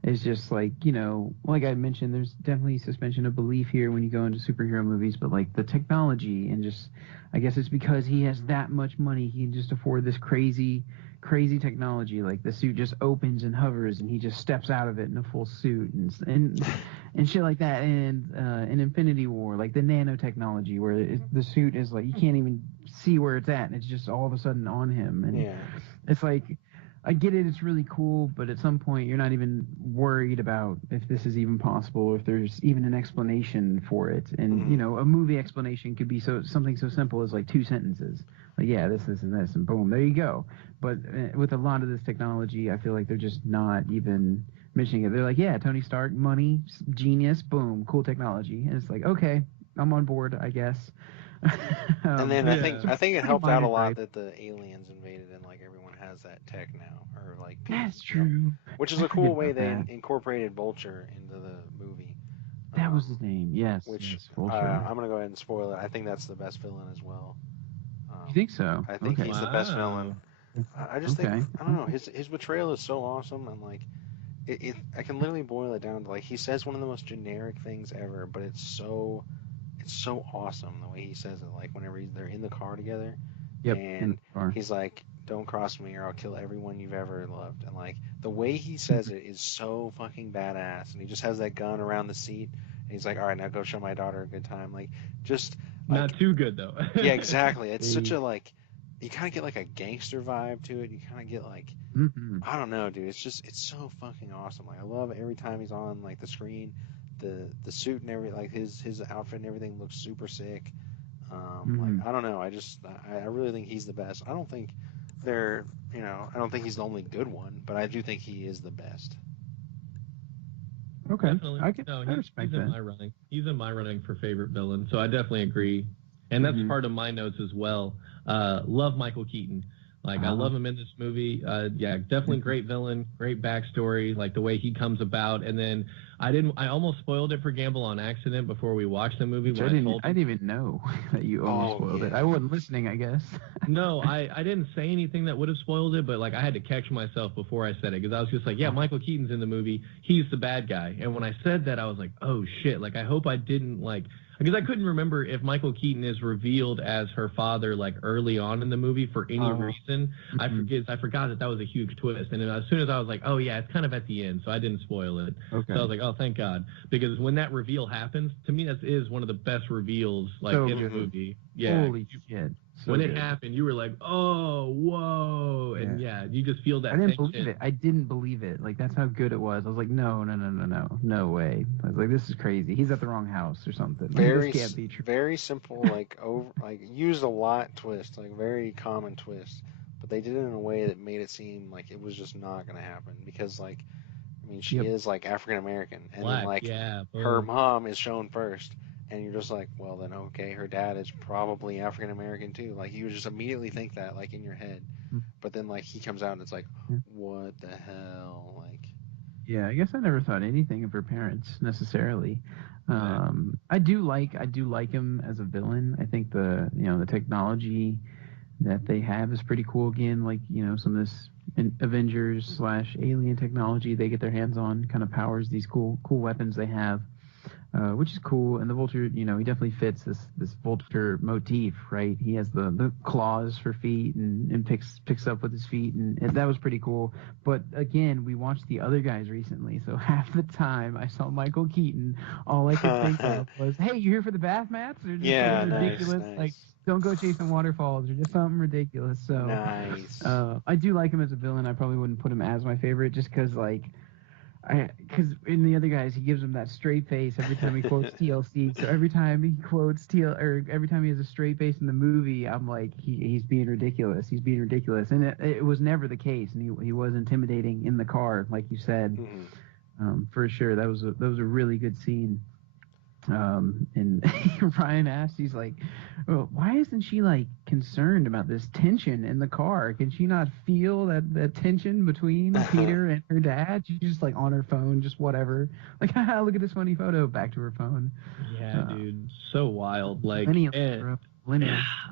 is just like, you know, like I mentioned, there's definitely suspension of belief here when you go into superhero movies, but like the technology and just, I guess it's because he has that much money, he can just afford this crazy technology. Like the suit just opens and hovers and he just steps out of it in a full suit and shit like that. And in Infinity War, like the nanotechnology where the suit is like, you can't even see where it's at and it's just all of a sudden on him. And it's like, I get it, it's really cool, but at some point you're not even worried about if this is even possible, or if there's even an explanation for it. And, you know, a movie explanation could be something so simple as like 2 sentences. Like, yeah, this, and this, and boom, there you go. But with a lot of this technology, I feel like they're just not even mentioning it. They're like, yeah, Tony Stark, money, genius, boom, cool technology. And it's like, okay, I'm on board, I guess. And then I think it helped out a lot that the aliens invaded and like everyone has that tech now, or like that's true. Which is a cool way they incorporated Vulture into the movie. That was his name, yes. Which yes, Vulture. I'm gonna go ahead and spoil it. I think that's the best villain as well. You think so? I think he's the best villain. I just think I don't know, his betrayal is so awesome, and like I can literally boil it down to like he says one of the most generic things ever, but it's so awesome the way he says it. Like whenever they're in the car together, and he's like, "Don't cross me, or I'll kill everyone you've ever loved." And like the way he says it is so fucking badass. And he just has that gun around the seat, and he's like, "All right, now go show my daughter a good time." Like just like, not too good though. Yeah, exactly. It's such a like. You kind of get like a gangster vibe to it. You kind of get like, I don't know, dude. It's so fucking awesome. Like I love every time he's on like the screen. The suit and everything, like his outfit and everything looks super sick. Like I don't know, I really think he's the best. I don't think I don't think he's the only good one, but I do think he is the best. Okay, he's in my running. He's in my running for favorite villain, so I definitely agree, and that's part of my notes as well. Love Michael Keaton. Like, I love him in this movie. Definitely great villain, great backstory, like the way he comes about. And then I almost spoiled it for Gamble on accident before we watched the movie. I didn't even know that you almost spoiled it. I wasn't listening, I guess. No, I didn't say anything that would have spoiled it, but like I had to catch myself before I said it, because I was just like, yeah, Michael Keaton's in the movie. He's the bad guy. And when I said that, I was like, oh shit. Like, I hope I didn't because I couldn't remember if Michael Keaton is revealed as her father like early on in the movie for any reason. I forgot that was a huge twist. And then as soon as I was like, oh yeah, it's kind of at the end, so I didn't spoil it. Okay. So I was like, oh, thank God, because when that reveal happens, to me that is one of the best reveals in the movie. Yeah. Holy shit. So when it happened, you were like, "Oh, whoa!" And you just feel that. I didn't believe it. Like that's how good it was. I was like, "No way!" I was like, "This is crazy. He's at the wrong house or something." Very, this can't be true. Very simple, used a lot twist, like very common twist, but they did it in a way that made it seem like it was just not going to happen because, she is like African American, and then her mom is shown first. And you're just like, well, then, okay, her dad is probably African American too. Like, you would just immediately think that, like, in your head. But then, like, he comes out and it's like, what the hell? Like, yeah, I guess I never thought anything of her parents necessarily. I do like him as a villain. I think the technology that they have is pretty cool. Again, like, some of this Avengers / alien technology they get their hands on kind of powers these cool weapons they have, which is cool. And the Vulture, he definitely fits this Vulture motif, right? He has the claws for feet and picks up with his feet, and that was pretty cool. But again, we watched the other guys recently, so half the time I saw Michael Keaton, all I could think of was, "Hey, you here for the bath mats?" Or just something ridiculous, nice. like, "Don't go chasing waterfalls," or just something ridiculous. So Nice. I do like him as a villain. I probably wouldn't put him as my favorite, just because because in the other guys, he gives him that straight face every time he quotes TLC. So every time he quotes every time he has a straight face in the movie, I'm like, he's being ridiculous. He's being ridiculous, and it was never the case. And he was intimidating in the car, like you said, for sure. That was a really good scene. And Ryan asked, he's like, "Well, why isn't she like concerned about this tension in the car? Can she not feel that tension between Peter and her dad? She's just like on her phone, just whatever. Like, haha, look at this funny photo." Back to her phone. Yeah, dude, so wild. Like, millennial.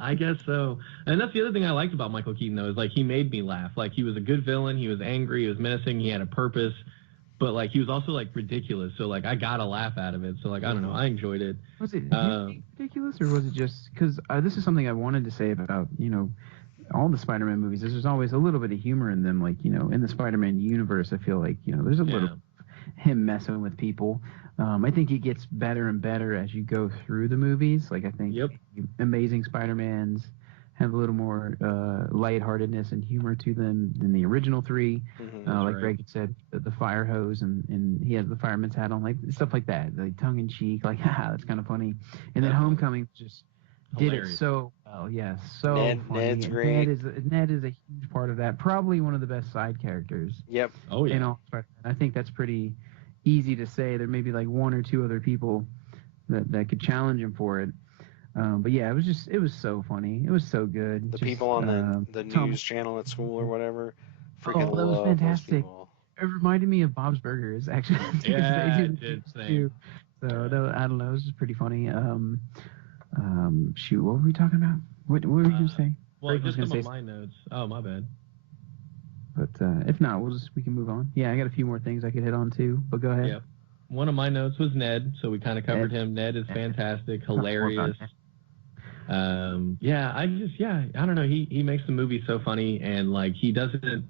I guess so. And that's the other thing I liked about Michael Keaton, though, is like he made me laugh. Like, he was a good villain. He was angry. He was menacing. He had a purpose. But, like, he was also, like, ridiculous. So, like, I got a laugh out of it. So, like, I don't know. I enjoyed it. Was it ridiculous, or was it just... Because this is something I wanted to say about, all the Spider-Man movies. There's always a little bit of humor in them. Like, in the Spider-Man universe, I feel like, there's a little him messing with people. I think it gets better and better as you go through the movies. Like, I think Amazing Spider-Mans have a little more lightheartedness and humor to them than the original three. Like Greg said, the fire hose, and he has the fireman's hat on, like stuff like that, like tongue in cheek, like, haha, that's kind of funny. And then Homecoming just hilarious. Did it so well. Yeah, so funny. Ned's great. Ned is a huge part of that. Probably one of the best side characters. Yep. Oh yeah. In all Spider-Man. I think that's pretty easy to say. There may be like one or two other people that could challenge him for it. But yeah, it was so funny. It was so good. The people on the news channel at school or whatever, freaking that was love fantastic. those people. It reminded me of Bob's Burgers, actually. Yeah, it did. Same. So I don't know, it was just pretty funny. Shoot, what were we talking about? What were you gonna say? Well, just some of my notes. Oh, my bad. But if not, we can move on. Yeah, I got a few more things I could hit on too. But go ahead. Yep. One of my notes was Ned, so we kind of covered him. Ned is fantastic, hilarious. I don't know. He makes the movie so funny, and like he doesn't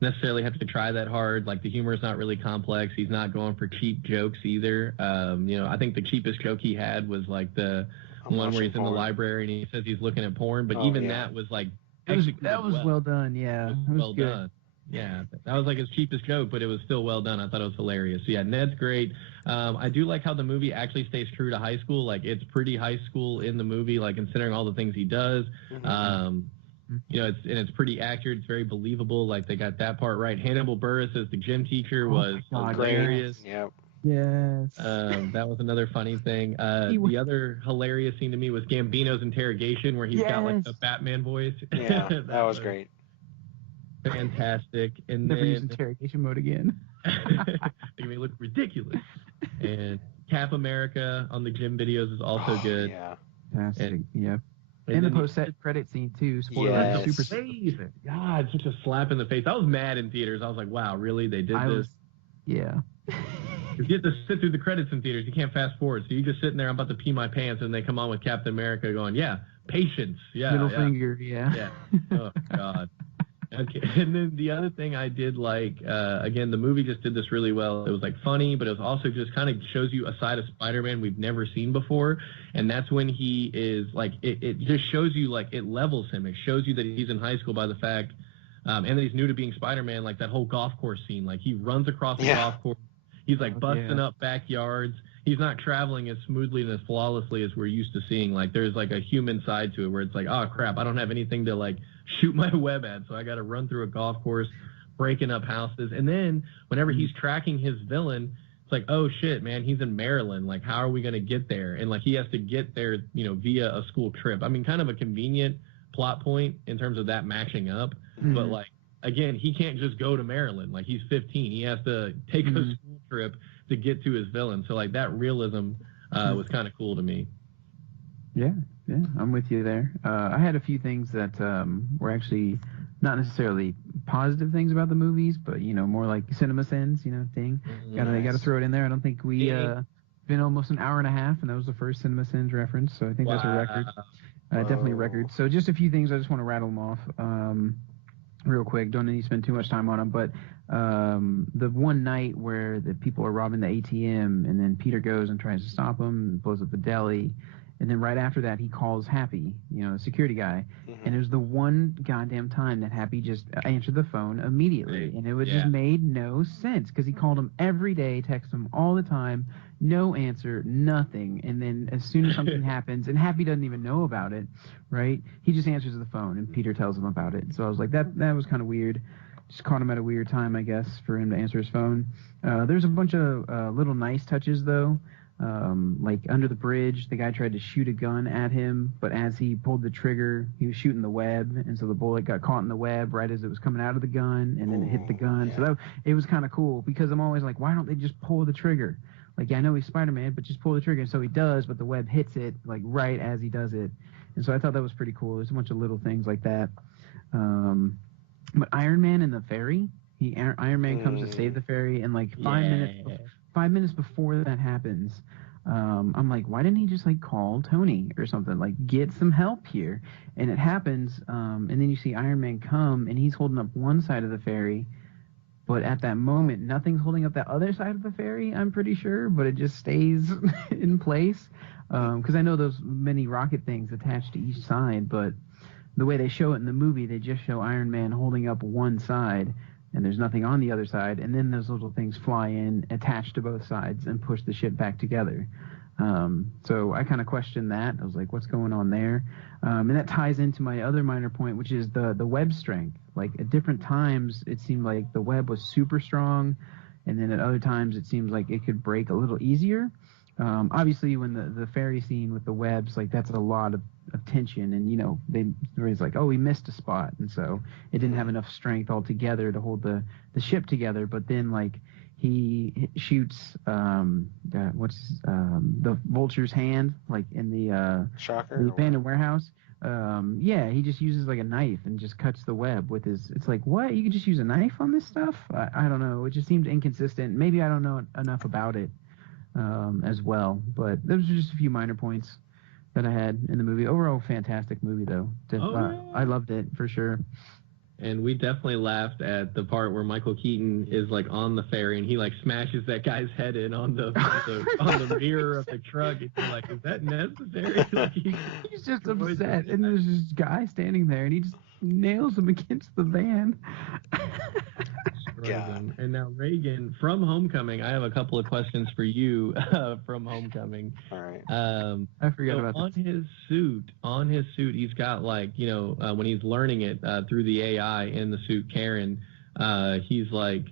necessarily have to try that hard. Like the humor is not really complex. He's not going for cheap jokes either. I think the cheapest joke he had was like the one where he's in the library and he says he's looking at porn, but that was like that was well done. Yeah, it was well good. done. Yeah, that was like his cheapest joke, but it was still well done. I thought it was hilarious. So yeah, Ned's great. I do like how the movie actually stays true to high school. Like it's pretty high school in the movie, like considering all the things he does. It's pretty accurate. It's very believable. Like they got that part right. Hannibal Buress as the gym teacher was hilarious. Yep. Yes. That was another funny thing. The other hilarious scene to me was Gambino's interrogation, where he's got like the Batman voice. Yeah, that was great. Fantastic. And never then use interrogation mode again. They may look ridiculous. And Cap America on the gym videos is also good. Yeah. Fantastic. And the post-set credit scene too. Spoiler. Yes. Super. God, such a slap in the face. I was mad in theaters. I was like, wow, really? They did this? Yeah. You get to sit through the credits in theaters. You can't fast forward. So you're just sitting there, I'm about to pee my pants, and they come on with Captain America going, patience. Middle finger, Yeah. Oh, God. Okay. And then the other thing I did like, again, the movie just did this really well. It was like funny, but it was also just kind of shows you a side of Spider-Man we've never seen before. And that's when he is like, it just shows you, like, it levels him. It shows you that he's in high school by the fact, and that he's new to being Spider-Man, like that whole golf course scene. Like he runs across the golf course. He's like busting up backyards. He's not traveling as smoothly and as flawlessly as we're used to seeing. Like there's like a human side to it where it's like, oh crap, I don't have anything to like shoot my web at, so I got to run through a golf course, breaking up houses. And then whenever he's tracking his villain, it's like, oh shit, man, he's in Maryland. Like how are we going to get there? And like he has to get there, via a school trip. I mean, kind of a convenient plot point in terms of that matching up. But like, again, he can't just go to Maryland. Like he's 15. He has to take a school trip to get to his villain. So like that realism was kind of cool to me. Yeah, I'm with you there. I had a few things that were actually not necessarily positive things about the movies, but more like cinema sins, thing. Gotta throw it in there. I don't think we been almost an hour and a half, and that was the first cinema sins reference, so I think that's a record. Definitely a record. So just a few things. I just want to rattle them off real quick. Don't need to spend too much time on them, but the one night where the people are robbing the ATM, and then Peter goes and tries to stop them, and blows up the deli. And then right after that, he calls Happy, the security guy. Mm-hmm. And it was the one goddamn time that Happy just answered the phone immediately. And it just made no sense because he called him every day, texted him all the time, no answer, nothing. And then as soon as something happens, and Happy doesn't even know about it, right? He just answers the phone, and Peter tells him about it. So I was like, that was kind of weird. Just caught him at a weird time, I guess, for him to answer his phone. There's a bunch of little nice touches, though. Like under the bridge, the guy tried to shoot a gun at him, but as he pulled the trigger, he was shooting the web, and so the bullet got caught in the web right as it was coming out of the gun, and then it hit the gun. Yeah. So it was kind of cool, because I'm always like, why don't they just pull the trigger? Like, I know he's Spider-Man, but just pull the trigger. And so he does, but the web hits it like right as he does it, and so I thought that was pretty cool. There's a bunch of little things like that. But Iron Man and the ferry, Iron Man comes to save the ferry, and like 5 minutes before that happens, I'm like, why didn't he just like call Tony or something, like get some help here? And it happens, and then you see Iron Man come, and he's holding up one side of the ferry, but at that moment, nothing's holding up that other side of the ferry, I'm pretty sure, but it just stays in place, because I know those many rocket things attached to each side, but the way they show it in the movie, they just show Iron Man holding up one side, and there's nothing on the other side, and then those little things fly in, attached to both sides, and push the ship back together. So I kind of questioned that. I was like, what's going on there? And that ties into my other minor point, which is the web strength. Like, at different times, it seemed like the web was super strong, and then at other times, it seems like it could break a little easier. Obviously, when the ferry scene with the webs, like, that's a lot of tension, and everybody's like, oh, we missed a spot, and so it didn't have enough strength altogether to hold the ship together. But then, like, he shoots the Vulture's hand, like in the Shocker, the abandoned warehouse. He just uses like a knife and just cuts the web with his. It's like, what? You could just use a knife on this stuff? I don't know. It just seemed inconsistent. Maybe I don't know enough about it as well. But those are just a few minor points that I had in the movie. Overall, fantastic movie, though. I loved it, for sure. And we definitely laughed at the part where Michael Keaton is like on the ferry, and he like smashes that guy's head in on the mirror of the truck. And you're like, is that necessary? Like, he's just upset, and there's this guy standing there, and he just nails him against the van. And now, Reagan, from Homecoming, I have a couple of questions for you from Homecoming. All right. I forgot about that. On his suit, he's got like, when he's learning it through the AI in the suit, Karen, he's like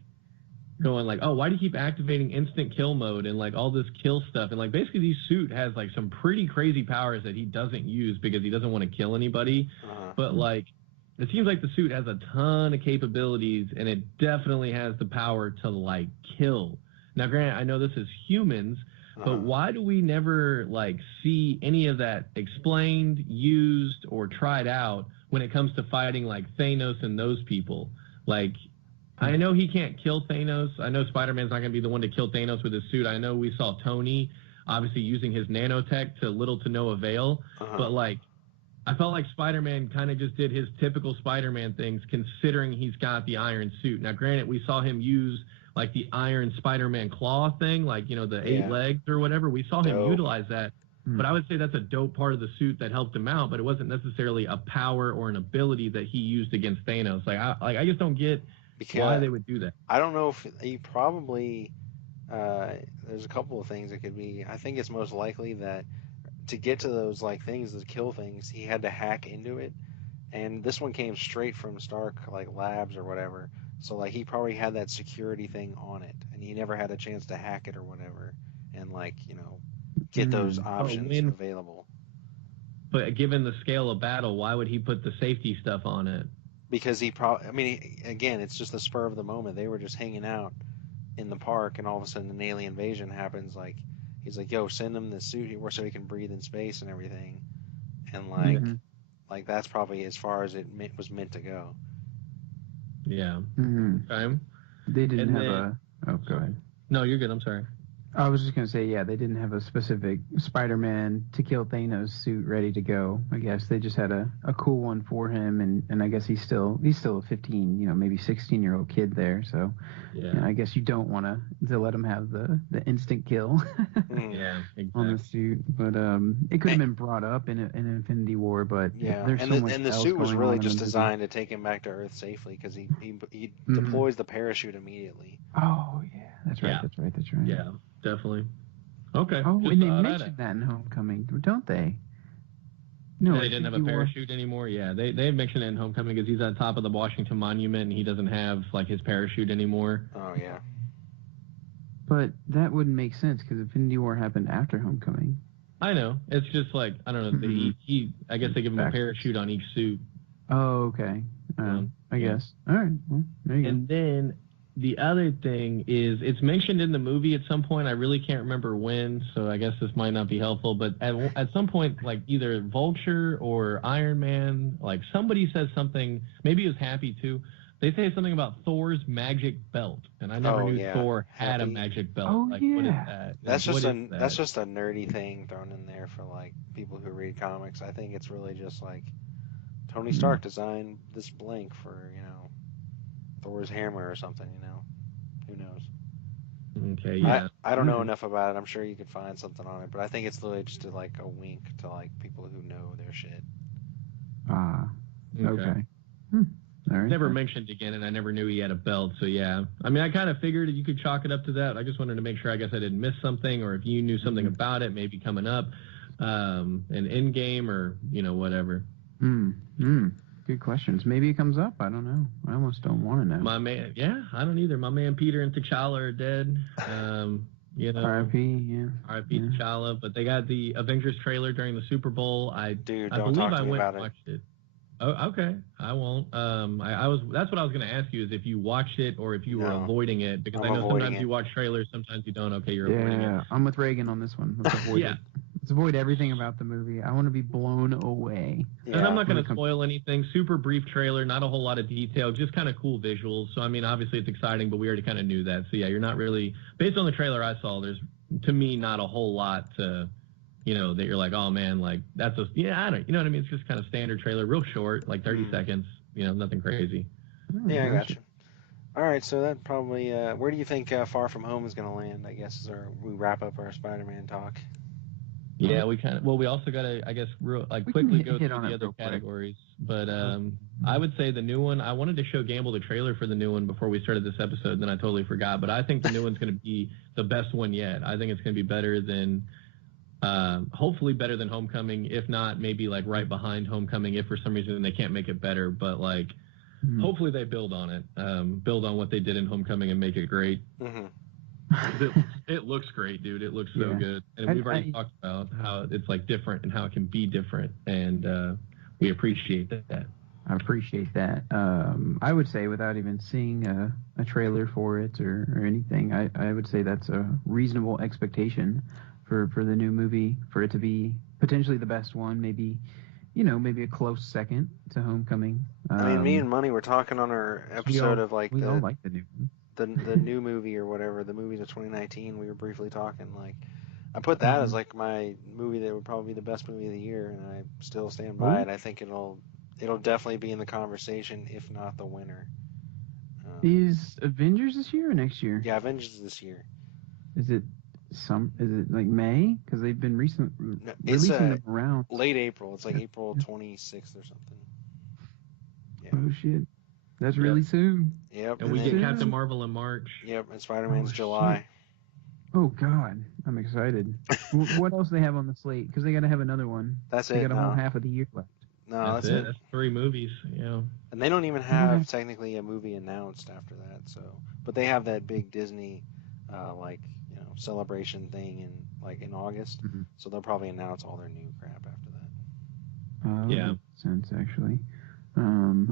going like, oh, why do you keep activating instant kill mode and like all this kill stuff? And like basically, this suit has like some pretty crazy powers that he doesn't use because he doesn't want to kill anybody. But like, it seems like the suit has a ton of capabilities, and it definitely has the power to, like, kill. Now, granted, I know this is humans, but why do we never, like, see any of that explained, used, or tried out when it comes to fighting, like, Thanos and those people? Like, I know he can't kill Thanos. I know Spider-Man's not going to be the one to kill Thanos with his suit. I know we saw Tony, obviously, using his nanotech to little to no avail, but, like, I felt like Spider-Man kind of just did his typical Spider-Man things, considering he's got the iron suit. Now, granted, we saw him use, like, the iron Spider-Man claw thing, like, the 8 legs or whatever. We saw him utilize that. But I would say that's a dope part of the suit that helped him out, but it wasn't necessarily a power or an ability that he used against Thanos. I just don't get why they would do that. I don't know if he probably there's a couple of things it could be. I think it's most likely that to get to those like things, those kill things, he had to hack into it, and this one came straight from Stark like labs or whatever. So like he probably had that security thing on it, and he never had a chance to hack it or whatever, and like get those options available. But given the scale of battle, why would he put the safety stuff on it? Because again, it's just the spur of the moment. They were just hanging out in the park, and all of a sudden an alien invasion happens. Like, he's like, yo, send him the suit here so he can breathe in space and everything. and like Mhm. like that's probably as far as it was meant to go. Yeah. Mhm. Okay. They didn't And have then, a. Oh, go ahead. no, you're good. I'm sorry. I was just gonna say, yeah, they didn't have a specific Spider-Man to kill Thanos suit ready to go. I guess they just had a cool one for him, and I guess he's still a 15, maybe 16-year-old kid there. So, Yeah. I guess you don't want to let him have the instant kill Yeah. on the Exactly. suit. But it could have been brought up in Infinity War, but Yeah, there's and so much the else suit was going really on in the just movie. designed to take him back to Earth safely because he Mhm. deploys the parachute immediately. Oh yeah, that's right. Yeah. That's right. That's right. Yeah. Definitely. Okay. Oh, just and they thought I'd mentioned that in Homecoming, don't they? No, They didn't have a Infinity War. parachute anymore. Yeah, they mentioned it in Homecoming because he's on top of the Washington Monument and he doesn't have like his parachute anymore. Oh yeah. But that wouldn't make sense because Infinity War happened after Homecoming. I know. It's just like I don't know. Mhm. He I guess they give him a Backwards. parachute on each suit. Oh, okay. I Yeah. guess. All right. Well, there you go. And then the other thing is it's mentioned in the movie at some point. I really can't remember when, so I guess this might not be helpful. But at some point, like either Vulture or Iron Man, like somebody says something. Maybe it was Happy too. They say something about Thor's magic belt, and I never Oh, knew yeah. Thor had a Happy. magic belt. Oh, Like, what is yeah. that? That's Like, just what is that? that's just a nerdy thing thrown in there for like people who read comics. I think it's really just like Tony Stark designed this blank for Thor's hammer or something. Who knows? Okay, yeah. I don't know Mhm. enough about it. I'm sure you could find something on it, but I think it's literally just like a wink to like people who know their shit. Ah. Okay. All right. Never mentioned again, and I never knew he had a belt. So yeah, I mean, I kind of figured you could chalk it up to that. I just wanted to make sure. I guess I didn't miss something, or if you knew something about it, maybe coming up, an in game or whatever. Good questions. Maybe it comes up. I don't know. I almost don't want to know. My man, yeah, I don't either. My man Peter and T'Challa are dead. R.I.P. Yeah. R.I.P. T'Challa. But they got the Avengers trailer during the Super Bowl. I Dude, I don't believe talk to I me went about and it. watched it. Oh, okay. I won't. I was. That's what I was going to ask you is if you watched it or if you were No, avoiding it because I'm I know avoiding sometimes it. you watch trailers, sometimes you don't. Okay, you're avoiding it. Yeah, I'm with Reagan on this one. Let's avoid Yeah. it. Let's avoid everything about the movie. I want to be blown away. Because Yeah. I'm not going to spoil anything. Super brief trailer, not a whole lot of detail, just kind of cool visuals. So I mean, obviously it's exciting, but we already kind of knew that. So yeah, you're not really based on the trailer I saw. There's to me not a whole lot to. That you're like, oh man, like that's I don't, you know what I mean? It's just kind of standard trailer, real short, like 30 seconds, nothing crazy. Yeah, I got you. All right, so that probably. Where do you think Far From Home is going to land? I guess as we wrap up our Spider-Man talk. Yeah, we also got to, I guess, quickly go through the other categories. But I would say the new one. I wanted to show Gamble the trailer for the new one before we started this episode, and then I totally forgot. But I think the new one's going to be the best one yet. I think it's going to be better than. Hopefully better than Homecoming, if not maybe like right behind Homecoming if for some reason they can't make it better, but like hopefully they build on it, build on what they did in Homecoming and make it great. It looks great, dude. It looks so good, and we've already talked about how it's like different and how it can be different, and we appreciate that. I appreciate that. I would say without even seeing a trailer for it or anything, I would say that's a reasonable expectation for the new movie, for it to be potentially the best one, maybe a close second to Homecoming. I mean, me and Money were talking on our episode of like we all like the new one. the new movie or whatever, the movies of 2019. We were briefly talking like I put that as like my movie that would probably be the best movie of the year, and I still stand by it. I think it'll definitely be in the conversation, if not the winner. Is Avengers this year or next year? Yeah, Avengers is this year. Is it like May? Because they've been releasing them around late April. It's like April 26th or something. Yeah. Oh shit, that's really soon. Yep. And we get Captain Marvel in March. Yep, and Spider-Man's July. Shit. Oh god, I'm excited. What else do they have on the slate? Because they got to have another one. That's they it. They got a whole half of the year left. No, that's it. That's 3 movies. Yeah. And they don't even have technically a movie announced after that. So, but they have that big Disney, celebration thing in August. Mm-hmm. So they'll probably announce all their new crap after that. Yeah, makes sense actually.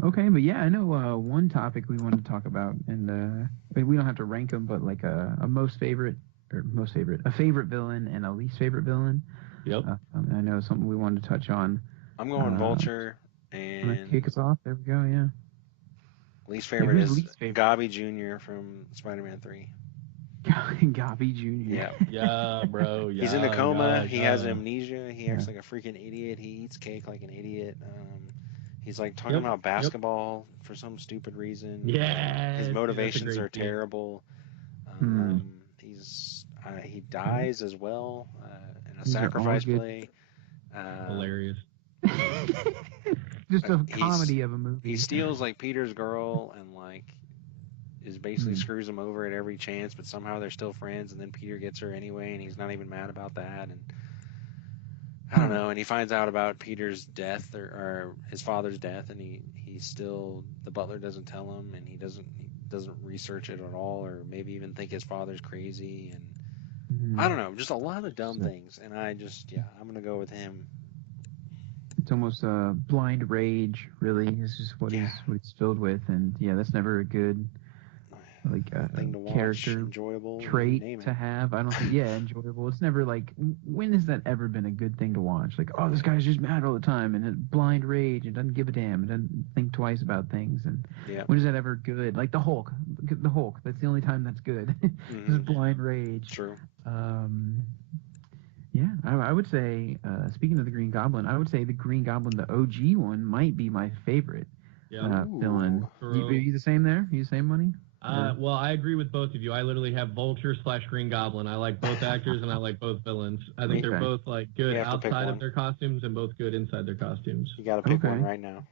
Okay, but yeah, I know one topic we wanted to talk about, and we don't have to rank them, but like a favorite villain and a least favorite villain. Yep. I know something we wanted to touch on. I'm going Vulture, I'm gonna and kick us off. There we go. Yeah. least favorite who's is least favorite? Gabi Jr. from Spider-Man 3. Gabi Jr. Yeah. Yeah, bro. Yeah, He's in a coma. yeah, He yeah. has amnesia. He acts like a freaking idiot. He eats cake like an idiot. He's like talking about basketball for some stupid reason. Yeah. His motivations are terrible. He dies as well in a sacrifice play. Hilarious. Just a comedy of a movie. He steals like Peter's girl and like is basically screws him over at every chance, but somehow they're still friends, and then Peter gets her anyway, and he's not even mad about that. And I don't know. And he finds out about Peter's death or his father's death, and he still, the butler doesn't tell him, and he doesn't research it at all, or maybe even think his father's crazy. And I don't know, just a lot of dumb things. And I'm gonna go with him. It's almost a blind rage, really. It's just what he's filled with, and that's never a good thing to watch, character enjoyable trait to have. I don't think enjoyable. It's never like, when has that ever been a good thing to watch? Like, oh, this guy's just mad all the time and it blind rage and doesn't give a damn and doesn't think twice about things. And when is that ever good? Like the Hulk. That's the only time that's good. Just blind rage. True. I would say, speaking of the Green Goblin, I would say the Green Goblin, the OG one, might be my favorite villain. You the same there? You the same, Money? Well, I agree with both of you. I literally have Vulture / Green Goblin. I like both actors and I like both villains. I think they're both like good outside of their costumes and both good inside their costumes. You got to pick one right now.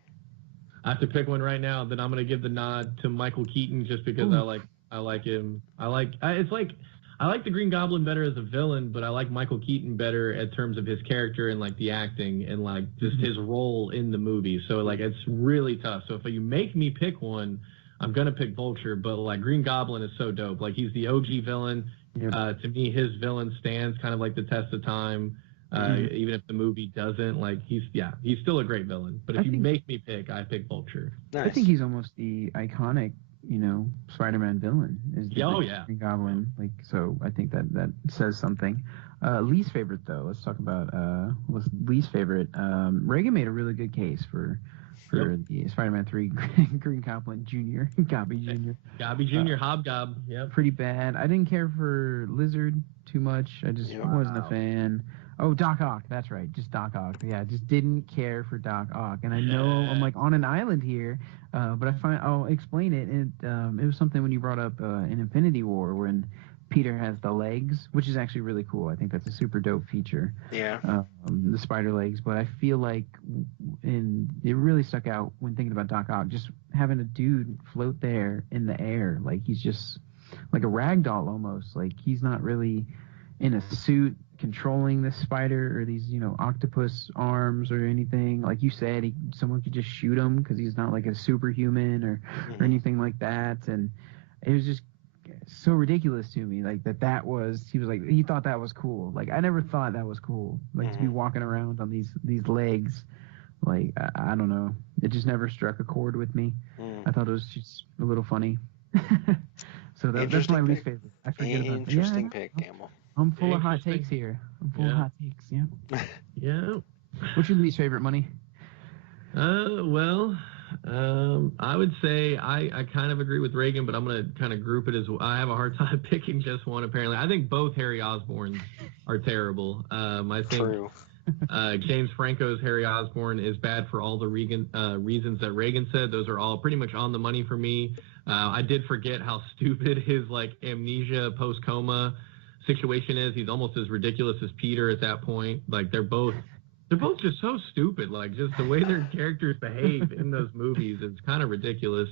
I have to pick one right now. Then I'm gonna give the nod to Michael Keaton just because I like him. I like the Green Goblin better as a villain, but I like Michael Keaton better in terms of his character and like the acting and like just his role in the movie. So like it's really tough. So if you make me pick one, I'm gonna pick Vulture, but like Green Goblin is so dope. Like he's the OG villain. To me, his villain stands kind of like the test of time. Even if the movie doesn't, like he's still a great villain. But if you make me pick, I pick Vulture. Nice. I think he's almost the iconic, Spider-Man villain is the Green Goblin. Like, so I think that says something. Least favorite though. Let's talk about what's least favorite. Reagan made a really good case for the Spider-Man 3 Green Goblin Jr. Gabi Jr. Gabi Jr. Hobgob. Yep. Pretty bad. I didn't care for Lizard too much. I just wasn't a fan. Oh, Doc Ock. That's right. Just Doc Ock. Yeah, I just didn't care for Doc Ock. And I know I'm like on an island here, but I'll explain it. It was something when you brought up in Infinity War when Peter has the legs, which is actually really cool. I think that's a super dope feature. Yeah. The spider legs. But I feel like it really stuck out when thinking about Doc Ock, just having a dude float there in the air. Like he's just like a rag doll almost. Like he's not really in a suit controlling this spider or these, octopus arms or anything. Like you said, someone could just shoot him because he's not like a superhuman or anything like that. And it was just so ridiculous to me, like he thought that was cool. Like I never thought that was cool, like to be walking around on these legs. Like I don't know, it just never struck a chord with me. I thought it was just a little funny. So that's my least favorite. I forget about interesting pick, Gamble. I'm full of hot takes here. I'm full of hot takes. Yeah. What's your least favorite, Money? Well, I would say I kind of agree with Reagan, but I'm going to kind of group it as I have a hard time picking just one, apparently. I think both Harry Osborns are terrible. I think James Franco's Harry Osborn is bad for all the reasons that Reagan said. Those are all pretty much on the money for me. I did forget how stupid his like amnesia post-coma situation is. He's almost as ridiculous as Peter at that point. Like they're both just so stupid. Like just the way their characters behave in those movies is kind of ridiculous.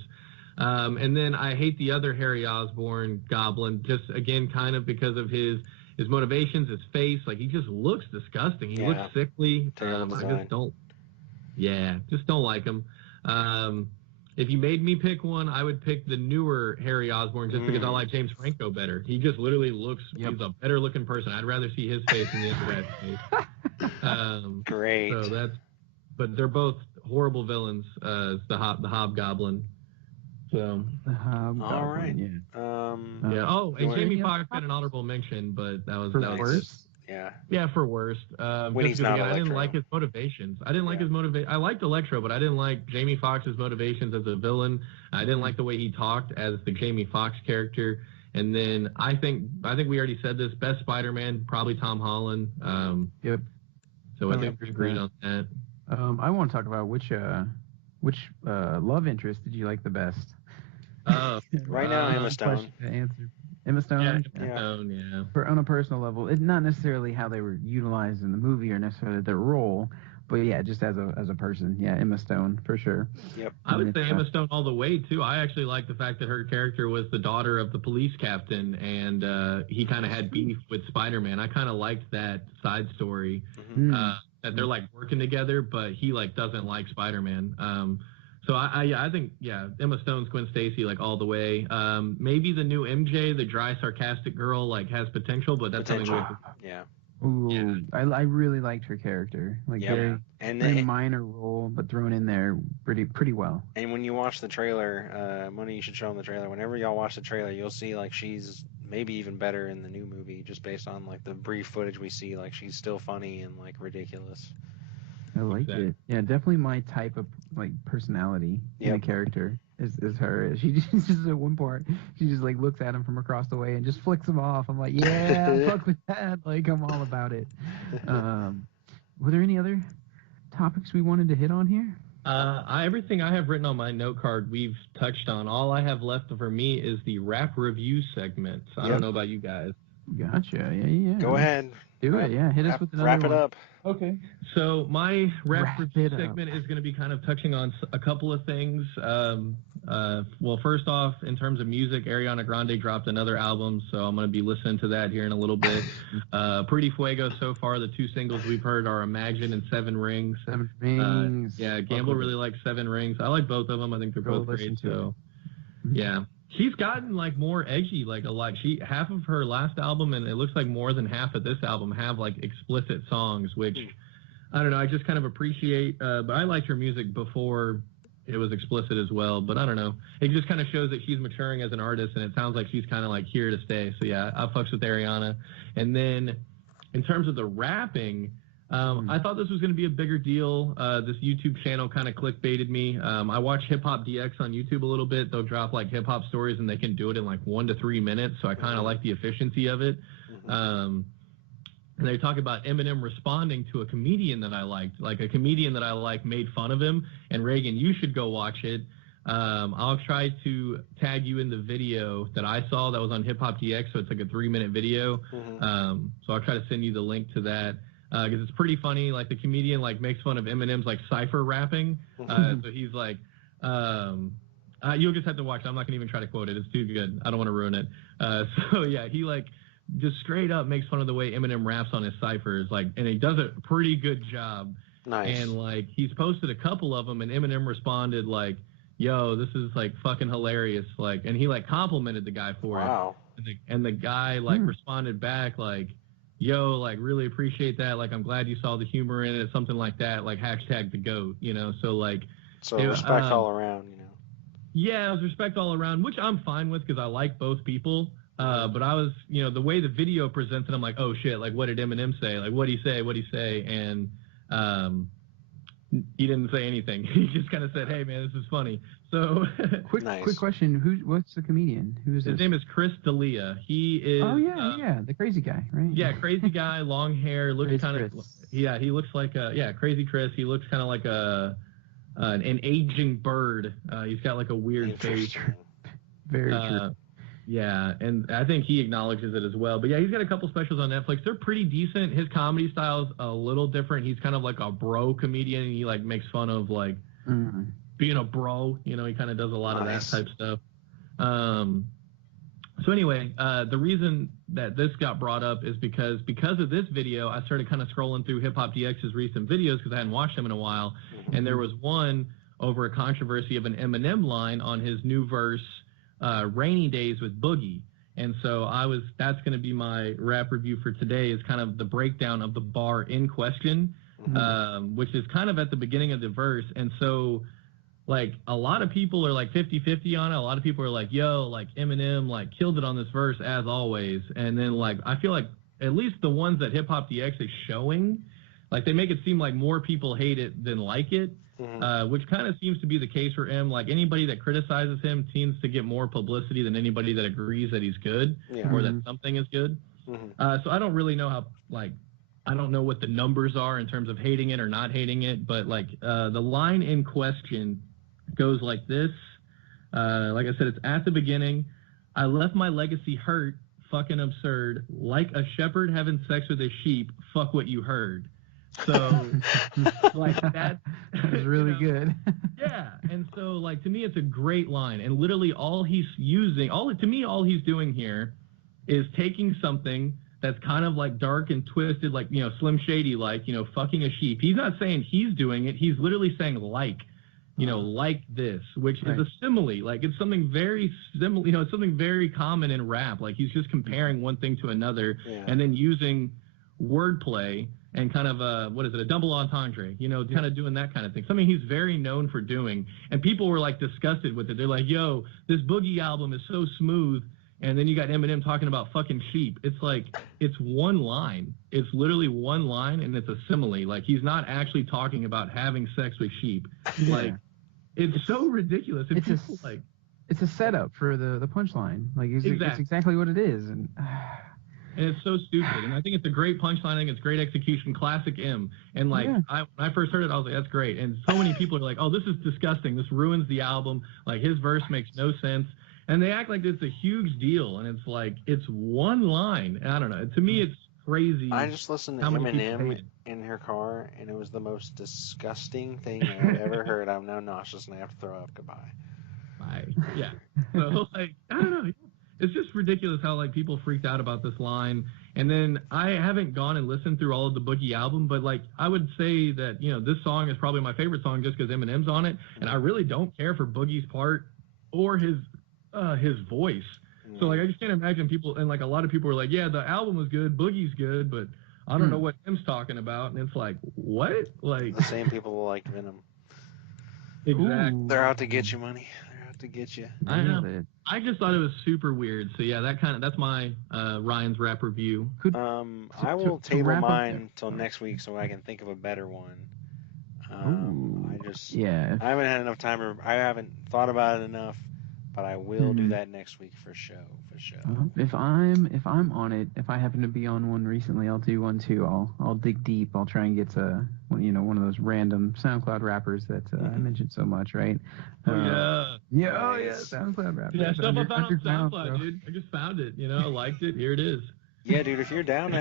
And then I hate the other Harry Osborn Goblin, just again kind of because of his motivations, his face. Like he just looks disgusting. He looks sickly. I just don't like him. If you made me pick one, I would pick the newer Harry Osborn just because I like James Franco better. He just literally looks, he's a better looking person. I'd rather see his face than the other guy's face. Great. So but they're both horrible villains. It's the Hobgoblin. So. The Hobgoblin. All right. Yeah. And Jamie Foxx got an honorable mention, but that was worst. Yeah. Yeah, for worst. When he's just not again, I didn't Electro. like his motivations. I didn't like Yeah. his motivation. I liked Electro, but I didn't like Jamie Foxx's motivations as a villain. I didn't like the way he talked as the Jamie Foxx character. And then I think we already said this. Best Spider-Man, probably Tom Holland. Yep. So I think we agreed on that. I want to talk about which love interest did you like the best? Right now, Emma Stone. Question to answer. Emma Stone. Yeah. Stone, yeah. On a personal level, it's not necessarily how they were utilized in the movie or necessarily their role, but yeah, just as a person, yeah, Emma Stone for sure. Yep. I would say Emma Stone all the way too. I actually like the fact that her character was the daughter of the police captain, and he kind of had beef with Spider-Man. I kind of liked that side story. That they're like working together, but he like doesn't like Spider-Man. So I think Emma Stone's Gwen Stacy like all the way. Maybe the new MJ, the dry sarcastic girl, like has potential, but that's something. Yeah. Ooh, Yeah. I really liked her character. Like very minor role, but thrown in there pretty well. And when you watch the trailer, Money, you should show them the trailer. Whenever y'all watch the trailer, you'll see like she's maybe even better in the new movie, just based on like the brief footage we see. Like she's still funny and like ridiculous. I liked it. Yeah, definitely my type of like personality in a character is her. She just at one part she just like looks at him from across the way and just flicks him off. I'm like, yeah, fuck with that. Like I'm all about it. Were there any other topics we wanted to hit on here? Everything I have written on my note card we've touched on. All I have left for me is the rap review segment. So I don't know about you guys. Gotcha. Yeah. Go ahead. Do it. Yeah. Hit us with another wrap one. it up. Okay. So my rap review segment is going to be kind of touching on a couple of things. Well, first off, in terms of music, Ariana Grande dropped another album, so I'm going to be listening to that here in a little bit. Pretty Fuego so far. The two singles we've heard are Imagine and Seven Rings. Seven Rings. Gamble really likes Seven Rings. I like both of them. I think they're both great. So, yeah. She's gotten like more edgy, like half of her last album, and it looks like more than half of this album have like explicit songs, which I don't know. I just kind of appreciate, but I liked her music before it was explicit as well. But I don't know. It just kind of shows that she's maturing as an artist, and it sounds like she's kind of like here to stay. So yeah, I fucks with Ariana. And then in terms of the rapping, I thought this was going to be a bigger deal. This YouTube channel kind of clickbaited me. I watch Hip Hop DX on YouTube a little bit. They'll drop like hip hop stories and they can do it in like 1 to 3 minutes. So I kind of like the efficiency of it. And they talk about Eminem responding to a comedian that I liked. Like a comedian that I like made fun of him. And Reagan, you should go watch it. I'll try to tag you in the video that I saw that was on Hip Hop DX. So it's like a 3-minute video. So I'll try to send you the link to that. Because it's pretty funny. Like the comedian like makes fun of Eminem's like cipher rapping. So he's like, you'll just have to watch it. I'm not gonna even try to quote it. It's too good. I don't want to ruin it. So yeah, he like just straight up makes fun of the way Eminem raps on his ciphers. Like, and he does a pretty good job. Nice. And like he's posted a couple of them, and Eminem responded like, "Yo, this is like fucking hilarious." Like, and he like complimented the guy for it. And the guy like responded back like, "Yo, like really appreciate that. Like I'm glad you saw the humor in it," something like that. Like hashtag the GOAT, you know. So like, respect all around, you know. Yeah, it was respect all around, which I'm fine with because I like both people. But I was, you know, the way the video presents it, I'm like, oh shit, like what did Eminem say? Like what'd he say? And he didn't say anything. He just kind of said, "Hey man, this is funny." So quick question: what's the comedian? Who's his name is Chris D'Elia. He is. Oh yeah, the crazy guy, right? Yeah, crazy guy, long hair, looks kind of. Yeah, he looks like Crazy Chris. He looks kind of like an aging bird. He's got like a weird face. Very true. Yeah, and I think he acknowledges it as well. But yeah, he's got a couple specials on Netflix. They're pretty decent. His comedy style's a little different. He's kind of like a bro comedian, and he like makes fun of like being a bro. You know, he kind of does a lot of that type stuff. So anyway, the reason that this got brought up is because of this video, I started kind of scrolling through Hip Hop DX's recent videos because I hadn't watched them in a while, and there was one over a controversy of an Eminem line on his new verse, Rainy Days with Boogie. And so that's going to be my rap review for today, is kind of the breakdown of the bar in question, which is kind of at the beginning of the verse. And so like a lot of people are like 50-50 on it. A lot of people are like, yo, like Eminem like killed it on this verse as always. And then like I feel like at least the ones that Hip Hop DX is showing, like they make it seem like more people hate it than like it, which kind of seems to be the case for him. Like anybody that criticizes him tends to get more publicity than anybody that agrees that he's good or that something is good. So I don't really know how, like, I don't know what the numbers are in terms of hating it or not hating it, but like the line in question goes like this. Like I said, it's at the beginning. I left my legacy hurt, fucking absurd, like a shepherd having sex with a sheep, fuck what you heard. So, like, that was really good. Yeah, and so, like, to me, it's a great line, and literally all he's using, all he's doing here is taking something that's kind of, like, dark and twisted, like, you know, Slim Shady, like, you know, fucking a sheep. He's not saying he's doing it. He's literally saying, like, you know, like this, which is a simile. Like, it's something very similar, you know, it's something very common in rap. Like, he's just comparing one thing to another and then using wordplay and kind of a double entendre, you know, kind of doing that kind of thing. Something he's very known for doing. And people were, like, disgusted with it. They're like, yo, this Boogie album is so smooth. And then you got Eminem talking about fucking sheep. It's like, it's one line. It's literally one line, and it's a simile. Like, he's not actually talking about having sex with sheep. Like, it's so ridiculous. And it's a setup for the punchline. Like, it's exactly what it is. And it's so stupid. And I think it's a great punchline. I think it's great execution. Classic M. And, like, when I first heard it, I was like, that's great. And so many people are like, oh, this is disgusting. This ruins the album. Like, his verse makes no sense. And they act like it's a huge deal. And it's like, it's one line. And I don't know. To me, it's crazy. I just listened to Eminem in her car, and it was the most disgusting thing I've ever heard. I'm now nauseous and I have to throw up. Goodbye. Bye. Yeah. So, like, I don't know. It's just ridiculous how, like, people freaked out about this line. And then I haven't gone and listened through all of the Boogie album, but, like, I would say that, you know, this song is probably my favorite song just because Eminem's on it. And I really don't care for Boogie's part or his voice. So, like, I just can't imagine people, and, like, a lot of people were like, yeah, the album was good, Boogie's good, but I don't know what M's talking about. And it's like, what? Like, the same people who like Venom. Exactly. They're out to get you, money. They're out to get you. I know. I just thought it was super weird. So yeah, that's my Ryan's rap review. I will table mine till next week so I can think of a better one. I haven't had enough time, or I haven't thought about it enough, but I will do that next week for show. If I'm on it, if I happen to be on one recently, I'll do one too. I'll dig deep. I'll try and get to one of those random SoundCloud rappers that I mentioned so much, right? SoundCloud rappers. Yeah, stuff I found on SoundCloud, dude. I just found it. You know, I liked it. Here it is. Yeah, dude. If you're down,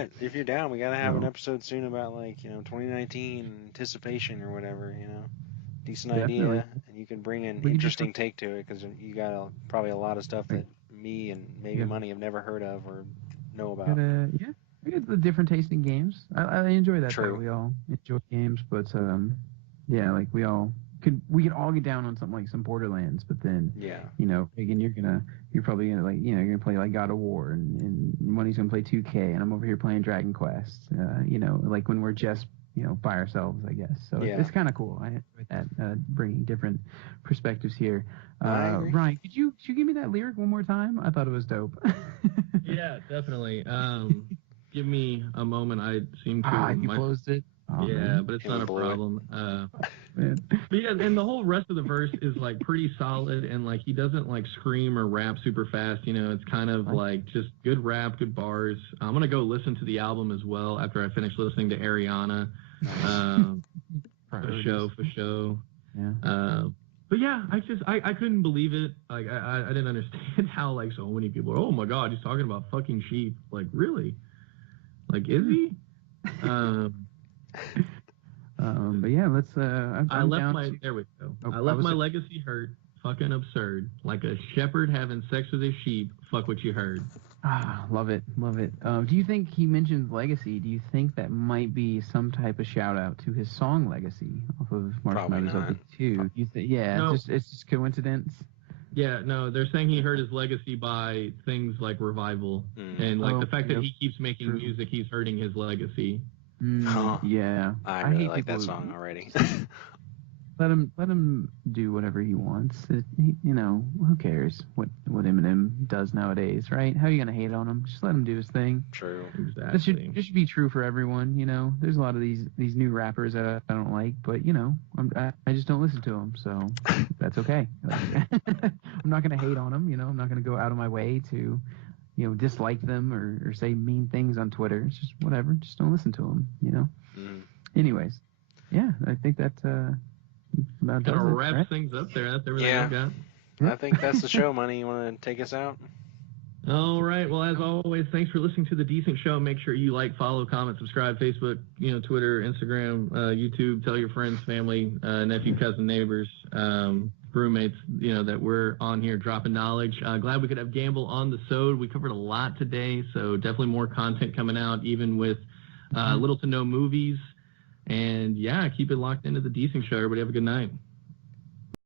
we gotta have an episode soon about 2019 anticipation or whatever. You know, decent idea, and you can bring an interesting take to it because you got probably a lot of stuff that me and maybe Money have never heard of or know about. We got the different tasting games. I enjoy that. True. We all enjoy games, but like we could all get down on something like some Borderlands, but then Reagan, you're probably gonna you're gonna play like God of War, and Money's gonna play 2K, and I'm over here playing Dragon Quest. Like when we're just by ourselves, I guess. So it's kind of cool. I enjoy that, bringing different perspectives here. Ryan, could you give me that lyric one more time? I thought it was dope. Yeah, definitely. Give me a moment. I seem to. You closed it. Oh, yeah, man. but it's not a problem. But yeah, and the whole rest of the verse is like pretty solid, and like he doesn't like scream or rap super fast. It's kind of like just good rap, good bars. I'm gonna go listen to the album as well after I finish listening to Ariana. For show. Yeah. But yeah, I couldn't believe it. Like I didn't understand how like so many people are, oh my god, he's talking about fucking sheep. Like really? Like is he? But yeah, let's. There we go. I left my legacy hurt, fucking absurd, like a shepherd having sex with his sheep. Fuck what you heard. Love it. Do you think he mentioned legacy? Do you think that might be some type of shout out to his song Legacy off of Marshmallows Open 2? You think? Yeah, no. It's just coincidence. Yeah, no, they're saying he heard his legacy by things like Revival and like the fact that he keeps making music, he's hurting his legacy. Yeah, I really like that song already. Let him do whatever he wants. Who cares what Eminem does nowadays, right? How are you gonna hate on him? Just let him do his thing. True. Exactly. That should be true for everyone. There's a lot of these new rappers that I don't like, but I just don't listen to them, so that's okay. I'm not gonna hate on them. I'm not gonna go out of my way to dislike them or say mean things on Twitter. It's just whatever. Just don't listen to them. Anyways, yeah, I think that. About kind of wraps right? things up there. That's everything I've got. I think that's the show, Money. You want to take us out? All right. Well, as always, thanks for listening to The Decent Show. Make sure you like, follow, comment, subscribe, Facebook, Twitter, Instagram, YouTube. Tell your friends, family, nephew, cousin, neighbors, roommates, that we're on here dropping knowledge. Glad we could have Gamble on the sode. We covered a lot today, so definitely more content coming out, even with little to no movies. And, yeah, keep it locked into The Decent Show. Everybody have a good night.